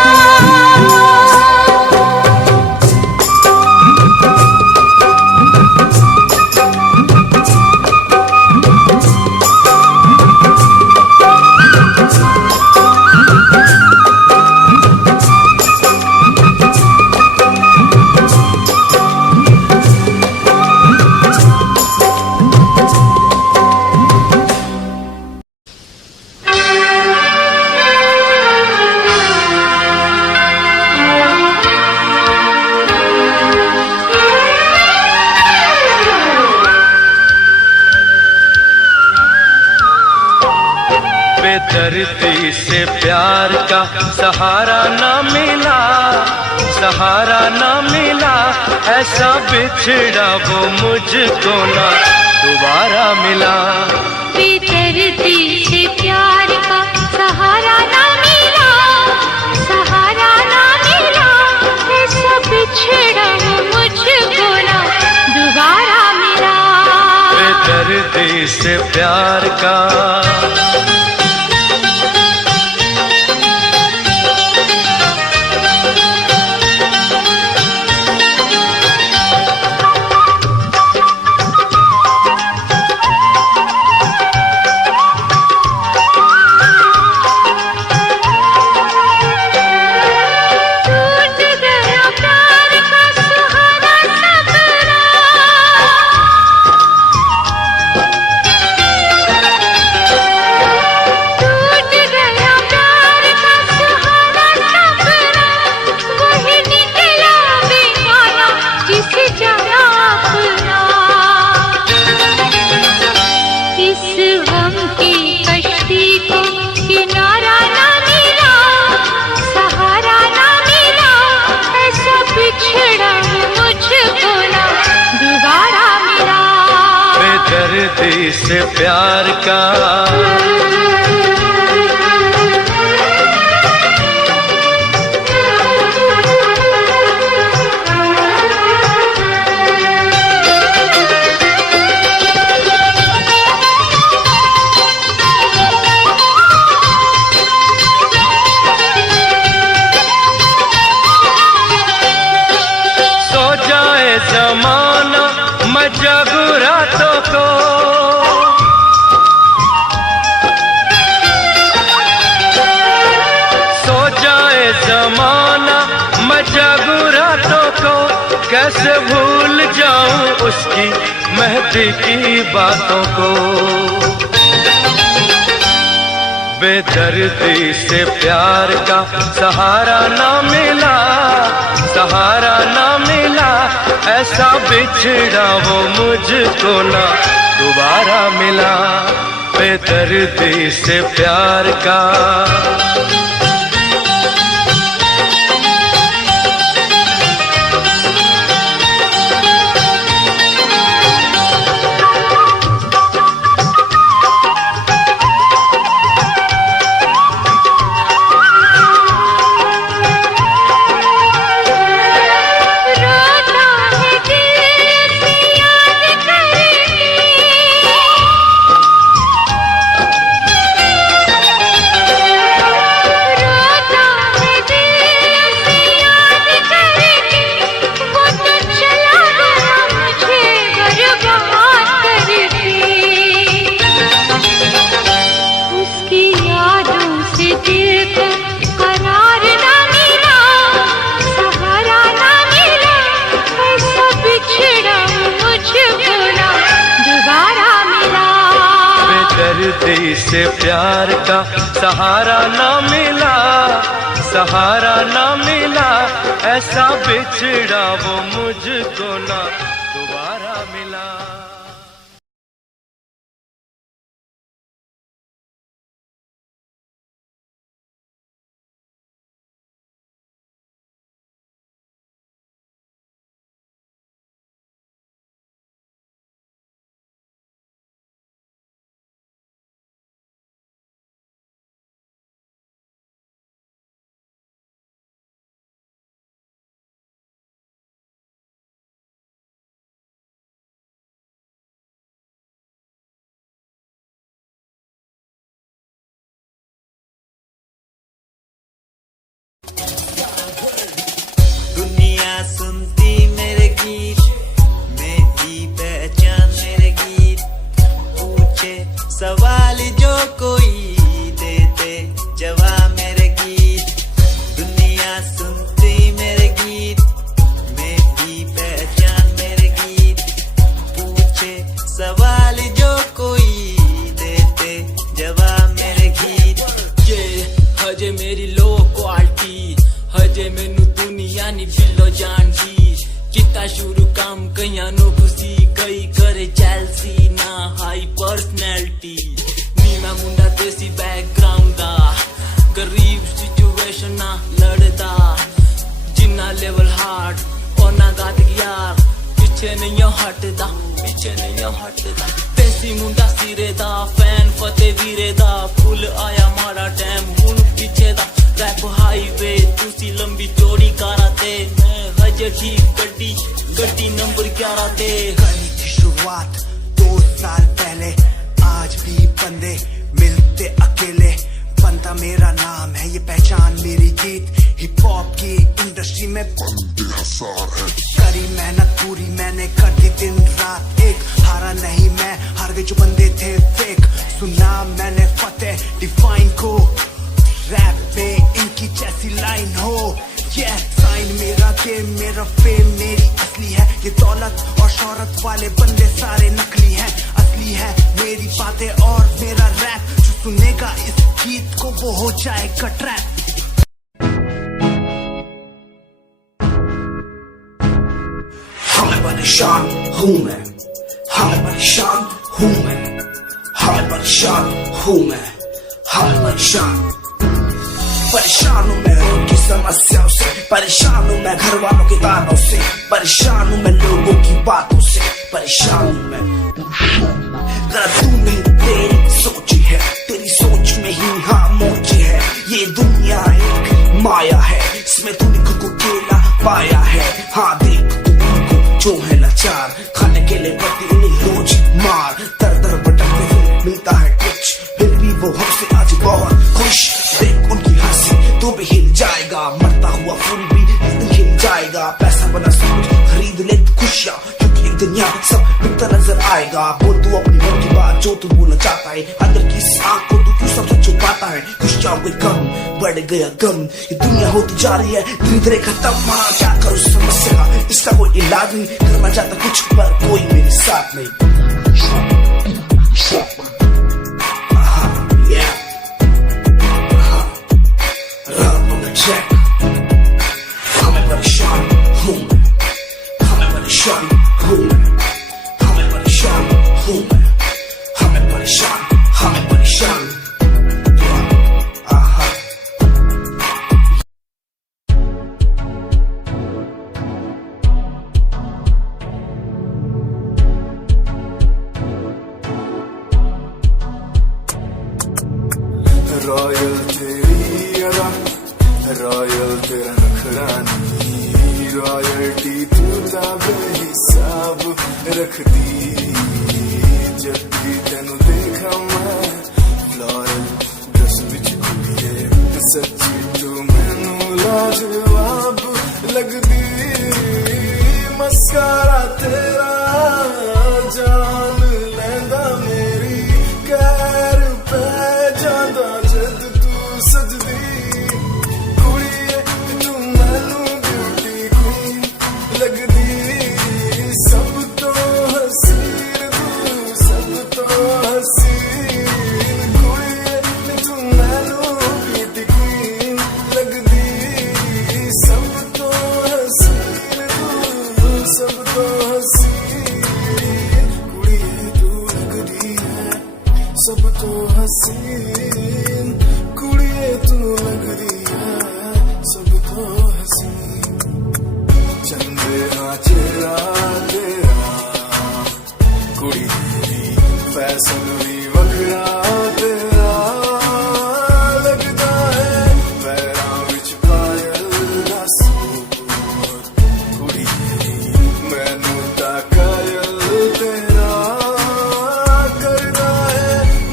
बेदर्दी से प्यार का सहारा ना मिला, सहारा ना मिला, ऐसा बिछड़ा वो मुझको ना दोबारा मिला। बेदर्दी से प्यार का सहारा ना मिला, सहारा ना मिला, ऐसा बिछड़ा मुझको ना दोबारा मिला। बेदर्दी से प्यार का बेदर्दी से प्यार का। जमाना मैं जगू रातों को, सो जाए जमाना मैं जगू रातों को, कैसे भूल जाऊं उसकी मेहंदी की बातों को। बेदर्दी से प्यार का सहारा ना मिला, सहारा ना मिला, ऐसा बिछड़ा वो मुझको ना दोबारा मिला। बेदर्दी से प्यार का। बेदर्दी से प्यार का सहारा ना मिला, सहारा ना मिला, ऐसा बिछड़ा वो मुझको ना दोबारा मिला। सुनती मेरे गीत, मेरी पहचान मेरे गीत, पूछे सवाल जो कोई देते जवाब मेरे गीत। दुनिया सुनती मेरे गीत, मेरी पहचान मेरे गीत, पूछे सवाल जो कोई देते जवाब मेरे गीत। ये हजे मेरी लो क्वालिटी, हजे मैनू दुनिया नी बिलो जानदी। किता शुरू काम कईयां नु खुशी, कई करे चैलसी ना हाई पर्सनैलिटी। नीना मुंडा देसी बैकग्राउंड दा, गरीब सिचुएशन ना लड़दा। जिन्ना लेवल हार्ड ओना गाद यार, पीछे नहीं हटदा, पीछे नहीं हटदा। देसी मुंडा सिरे दा, फैन फतेह वीरे दा, फुल आया माड़ा टाइम हुन पीछे दा। रैप हाईवे तुसी लंबी चौड़ी कारा ते, मैं हजे ठीक गड्डी गड्डी नंबर 11 ते। कहीं थी शुरुआत 2 साल पहले, आज भी बंदे मिलते अकेले। बनता मेरा नाम है, ये पहचान मेरी गीत। हिप हॉप की इंडस्ट्री में बंदे हजार है। करी मेहनत पूरी मैंने, कर दी दिन रात एक। हारा नहीं मैं, हार गए जो बंदे थे फेक। सुना मैंने फतेह डिफाइन को, रैप पे इनकी जैसी लाइन हो। ये साइन मेरा गेम, मेरा फेम मेरी असली है। ये दौलत और शोहरत वाले बंदे सारे नकली हैं, असली है मेरी बातें और मेरा रैप। जो सुनेगा इस गीत को वो हो जाएगा ट्रैप। हमें परेशान हूँ मैं, हमें परेशान हूँ मैं, हमें परेशान हूँ मैं, हमें परेशान हूँ मैं उनकी समस्याओं से, परेशान हूँ मैं घर वालों के तानों से, परेशान हूँ मैं लोगों की बातों से, परेशान हूँ मैं। पाया है। हाँ देख तू उनको जो है लाचार, खाने के लिए पड़ती उन्हें रोज मार। दर दर भटकते हुए मिलता है कुछ, फिर भी वो हमसे आज बहुत खुश। देख उनकी हंसी तू भी हिल जाएगा, मरता हुआ फूल भी एक दिन खिल जाएगा। पैसा बना सब कुछ खरीद ले खुशियाँ, क्योंकि एक दिन यहाँ सब बिकता नजर आएगा। बोल तू अपनी मन की बात जो तू बोलना चाहता है, अंदर की इस आँख को तू क्यों सबसे छुपाता है। खुशियाँ हुई कम, बढ़ गया गम, ये दुनिया होती जा रही है धीरे धीरे खत्म। हाँ क्या करूँ समस्या का, इसका कोई इलाज नहीं, करना चाहता कुछ पर कोई मेरे साथ नहीं। हमें परेशान हूँ मैं, हमें परेशान हूँ मैं, हमें परेशान हूँ मैं, हमें परेशान, हमें परेशान। रॉयल तेरी अदा, रॉयल तेरा नखरानी, रॉयल्टी तू बेहिसाब रखदी। जब भी तेनू देखा मैं फ्लोरल ड्रेस विच कुड़िए, सच्ची तू मैनू लाजवाब लगदी। मस्कारा तेरा जान लैंदा मेरी, कैर पे जादा जद तू सजदी। कुड़िए तू मैनू ब्यूटी क्वीन लगदी, सब तो हसीन तू, सब तो हसीन। कुड़िए तू मैनू ब्यूटी क्वीन लगदी, सब तो हसीन तू, सब तो हसीन। कुड़िए तू लगदी है सब तो हसीन, कुड़िए तू लगदी है सब तो हसीन। चंदेरा चेहरा तेरा, कुड़ी तेरी फैशन भी वखरा तेरा। लगदा है पैरां विच पायल दा सूर, कुड़ी तेरी मैनू तां कायल तेरा। करदा है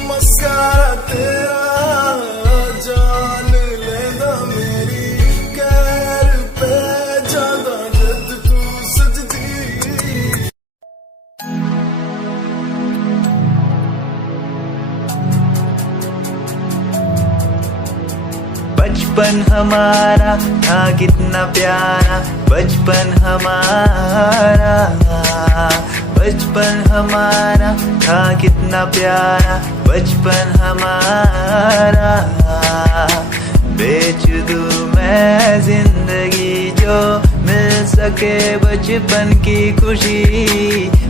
मस्कारा तेरा जान लेंदा मेरी, कैर पे जादा जद तू सजदी। बचपन हमारा था कितना प्यारा, बचपन हमारा, बचपन हमारा था कितना प्यारा, बचपन हमारा। बेच दूं मैं जिंदगी जो मिल सके बचपन की खुशी,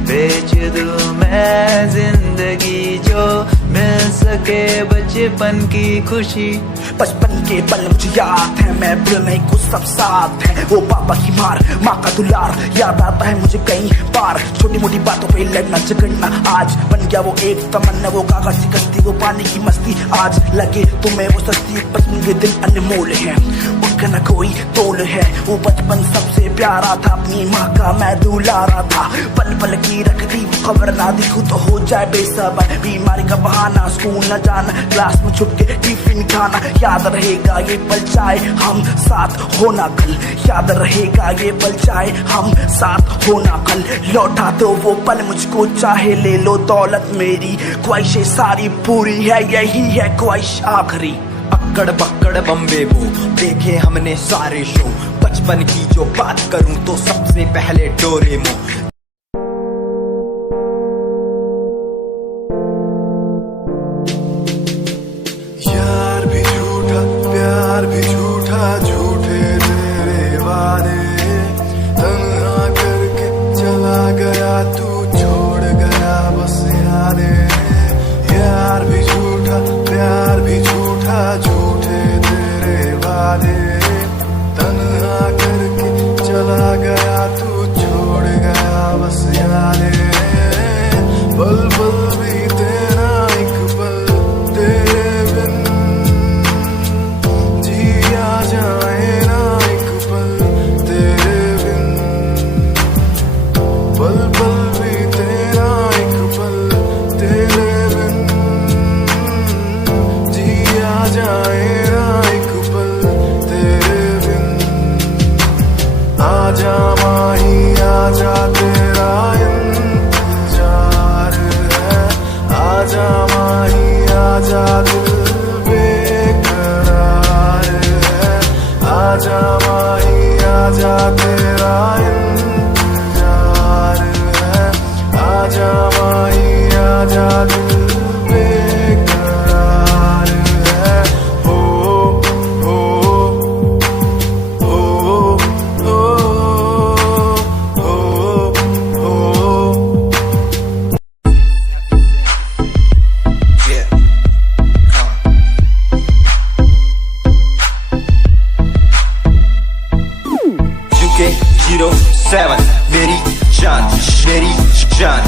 बेच दूं मैं जिंदगी जो मिल सके बचपन की खुशी। बचपन के पल मुझे याद है, मैं भूल नहीं कुछ सब साथ है। वो पापा की मार, माँ का दुलार याद आता है मुझे कई बार। छोटी मोटी बातों पे लड़ना झगड़ना आज बन गया वो एक तमन्ना। वो कागज की कश्ती, वो पानी की मस्ती, आज लगे तुम्हें वो सस्ती। बचपन के दिन अनमोल है, उनका न कोई तोल है। वो बचपन सबसे प्यारा था, अपनी माँ का मैं दुलारा था। पल पल की रखती खबर ना दिखूं तो हो जाए बेसबर। बीमारी का बहाना, स्कूल न जाना, क्लास में छुप के टिफिन खाना। याद रहेगा ये पल चाहे हम साथ होना कल, याद रहेगा ये पल चाहे हम साथ होना कल। लौटा दो वो पल मुझको, चाहे ले लो दौलत मेरी। ख्वाहिशें सारी पूरी है, यही है ख्वाहिश आखिरी। अक्कड़ बक्कड़ बम्बे वो देखे हमने सारे शो। बचपन की जो बात करूं तो सबसे पहले डोरेमोन। यार भी झूठा, प्यार भी झूठा, झूठे तेरे वादे। तन्हा करके चला गया तू, छोड़ गया बस यादें। यार भी झूठा, प्यार भी झूठा, झूठे तेरे वादे। तन्हा करके चला गया तू, छोड़ गया आजा माही आजा तेरा इंतजार है, आजा माही आजा दिल बेकरार है, आजा माही आजा तेरा इंतजार है, आजा माही आजा दिल बेकरार है। हो हो हो हो हो हो। Yeah. UK07 मेरी जान मेरी जान,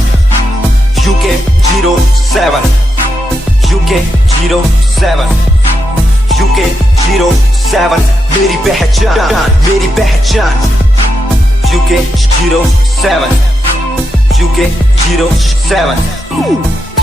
UK07 UK07 UK07 मेरी पहचान मेरी पहचान, UK07 UK07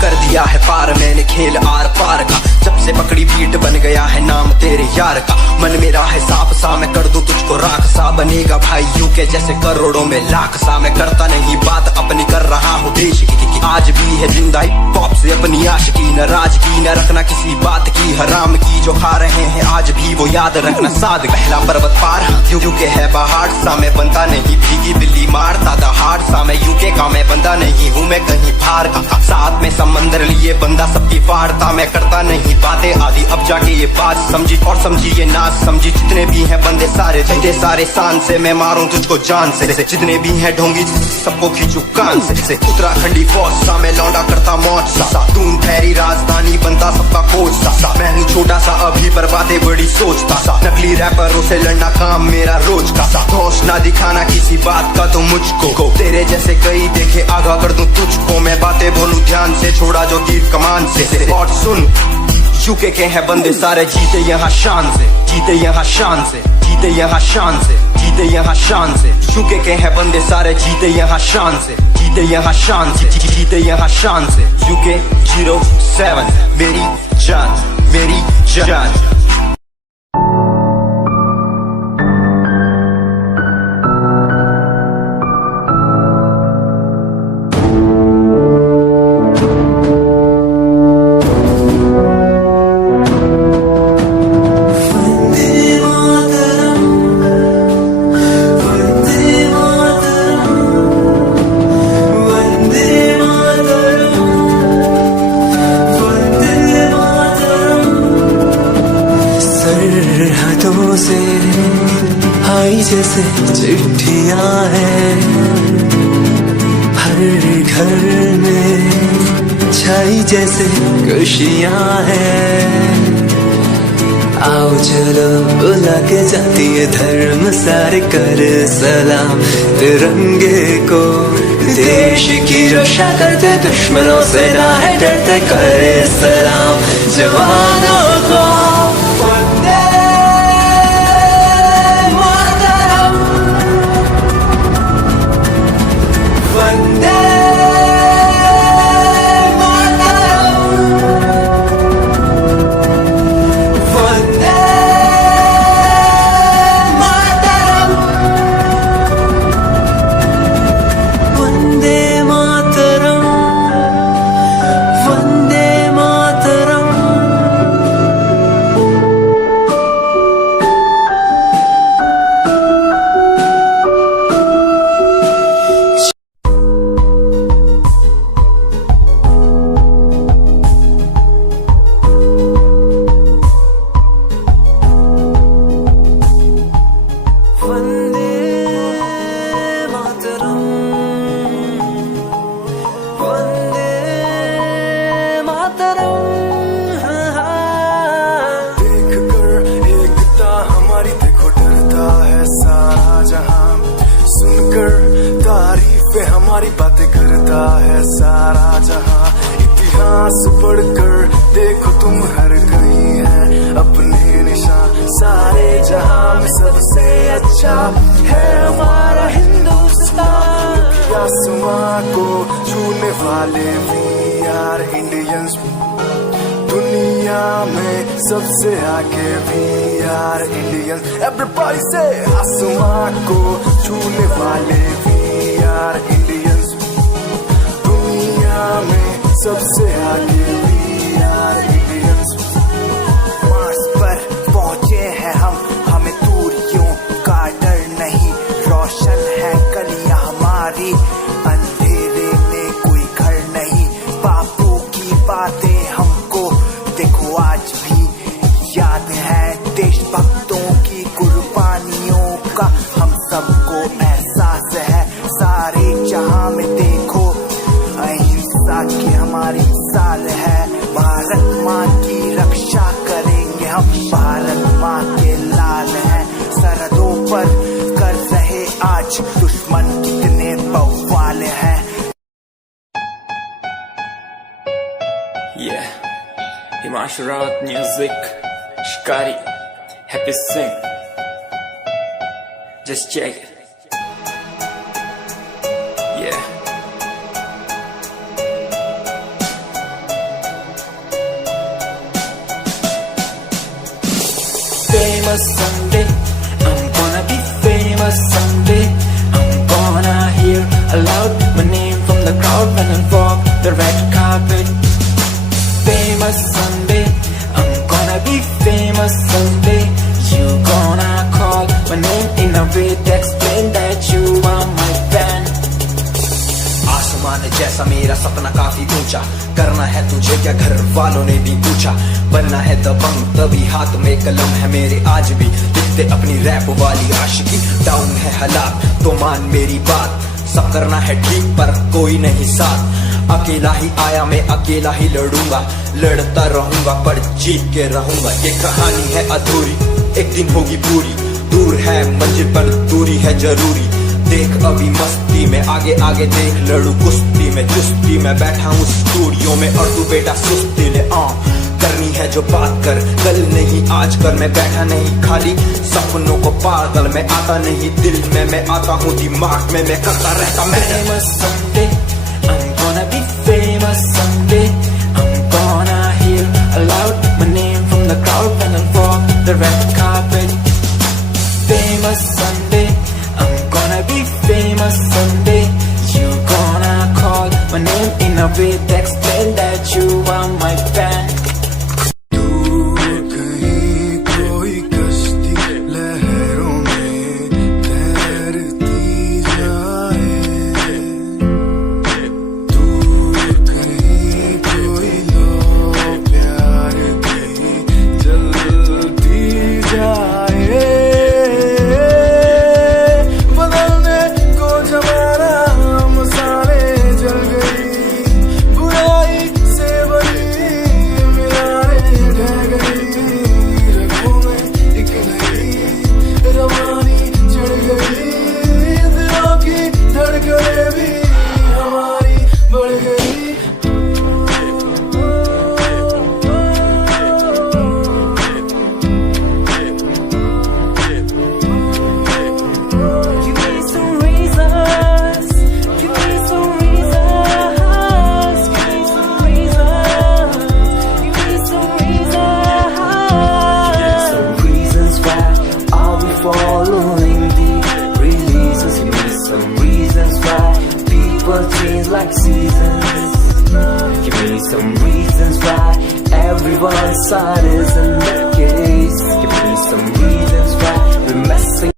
कर दिया है पार मैंने खेल आर पार का, जब से पकड़ी बीट बन गया है नाम तेरे यार का। मन मेरा है सांप सा मैं कर दूं तुझको राख सा, बनेगा भाई यूके जैसे करोड़ों में लाख सा। मैं करता नहीं बात अपनी कर रहा हूँ देश की, आज भी है जिंदा हिप हॉप से अपनी आशिकी, नाराजगी न रखना किसी बात की, हराम की जो खा रहे हैं आज भी वो याद रखना। साद पहला पर्वत पार यूके है पहाड़ सा, मैं बनता नहीं भीगी बिल्ली मारता दहाड़ सा। मैं यूके का मैं बंदा नहीं हूँ मैं कहीं बाहर का, साथ में समंदर लिए बंदा सबकी फाड़ता। मैं करता नहीं बातें आदि अब जाके ये बात समझी, और समझी ये नाच समझी। जितने भी हैं बंदे सारे जितने सारे शान से मैं मारूं तुझको जान से, जितने भी हैं ढोंगी सबको खींचू कान से। उत्तराखंडी फौज सा मैं लौंडा करता मौज सा, दून ठहरी राजधानी बनता सबका कोच सा। मैं हूँ छोटा सा अभी पर बातें बड़ी सोचता सा, नकली रैपरों से लड़ना काम मेरा रोज का सा। होश ना दिखाना किसी बात का तो मुझको, तेरे जैसे कई देखे आगा कर दूं तुझको। मैं बातें बोलूं ध्यान से छोड़ा जो तीर कमान से। और सुन यूके के हैं बंदे सारे जीते यहाँ शान से, जीते यहाँ शान से, जीते यहाँ शान से, जीते यहाँ शान से। यूके के हैं बंदे सारे जीते यहाँ शान से, जीते यहाँ शान से, जीते यहाँ शान से। UK07 मेरी जान मेरी जान। सरहदों से आई जैसे चिट्ठियां हैं, हर घर में छाई जैसे खुशियां हैं। आओ चलो बुला के जाती है धर्म सारे कर सलाम तिरंगे को। देश की रक्षा करते दुश्मनों से ना है डरते करे सलाम जवानों को। हमारी बातें करता है सारा जहां, इतिहास पढ़कर देखो तुम हर कहीं है अपने निशान। सारे जहां में सबसे अच्छा है हमारा हिंदुस्तान। आसमां को छूने वाले वी आर इंडियंस, दुनिया में सबसे आगे वी आर इंडियंस। एवरीबॉडी से आसमां को छूने एहसास है सारे जहां में देखो, अहिंसा की हमारी साल है। भारत माँ की रक्षा करेंगे हम, भारत माँ के लाल हैं। सरहदों पर कर रहे आज दुश्मन कितने बवाल हैं। Yeah, Himanshu Rawat music, Shikari, Happy Singh. Just check it. Yeah. Famous someday, I'm gonna be famous someday. I'm gonna hear aloud my name from the crowd when I walk the red carpet. Famous someday, I'm gonna be famous someday. You gonna call my name in a way to explain that you are my fan. आसमान जैसा मेरा सपना काफी ऊंचा, करना है तुझे क्या घर वालों ने भी पूछा। बनना है दबंग तभी हाथ में कलम है मेरे आज भी, लिखते अपनी रैप वाली आशिकी। डाउन है हालात तो मान मेरी बात, सब करना है ठीक पर कोई नहीं साथ। अकेला ही आया मैं अकेला ही लड़ूंगा, लड़ता रहूंगा पर जीत के रहूंगा। ये कहानी है अधूरी, एक दिन होगी पूरी। दूर है मंजिल पर दूरी है जरूरी। देख अभी मस्ती में आगे आगे देख, लड़ू कुश्ती में चुस्ती में बैठा हूँ स्टूडियो में और तू बेटा सुस्ती ले। करनी है जो बात कर, कल नहीं आज कर। मैं बैठा नहीं खाली सपनों को पागल, मैं आता नहीं दिल में, मैं आता हूँ दिमाग में, मैं करता रहता मैं। Famous someday, I'm gonna be famous someday. I'm gonna hear aloud my name from the crowd when I walk the red carpet. Famous someday, I'm gonna be famous someday. You gonna call my name in a way to explain that you are my fan. Like seasons, give me some reasons why everyone's side is in the case. Give me some reasons why we're messing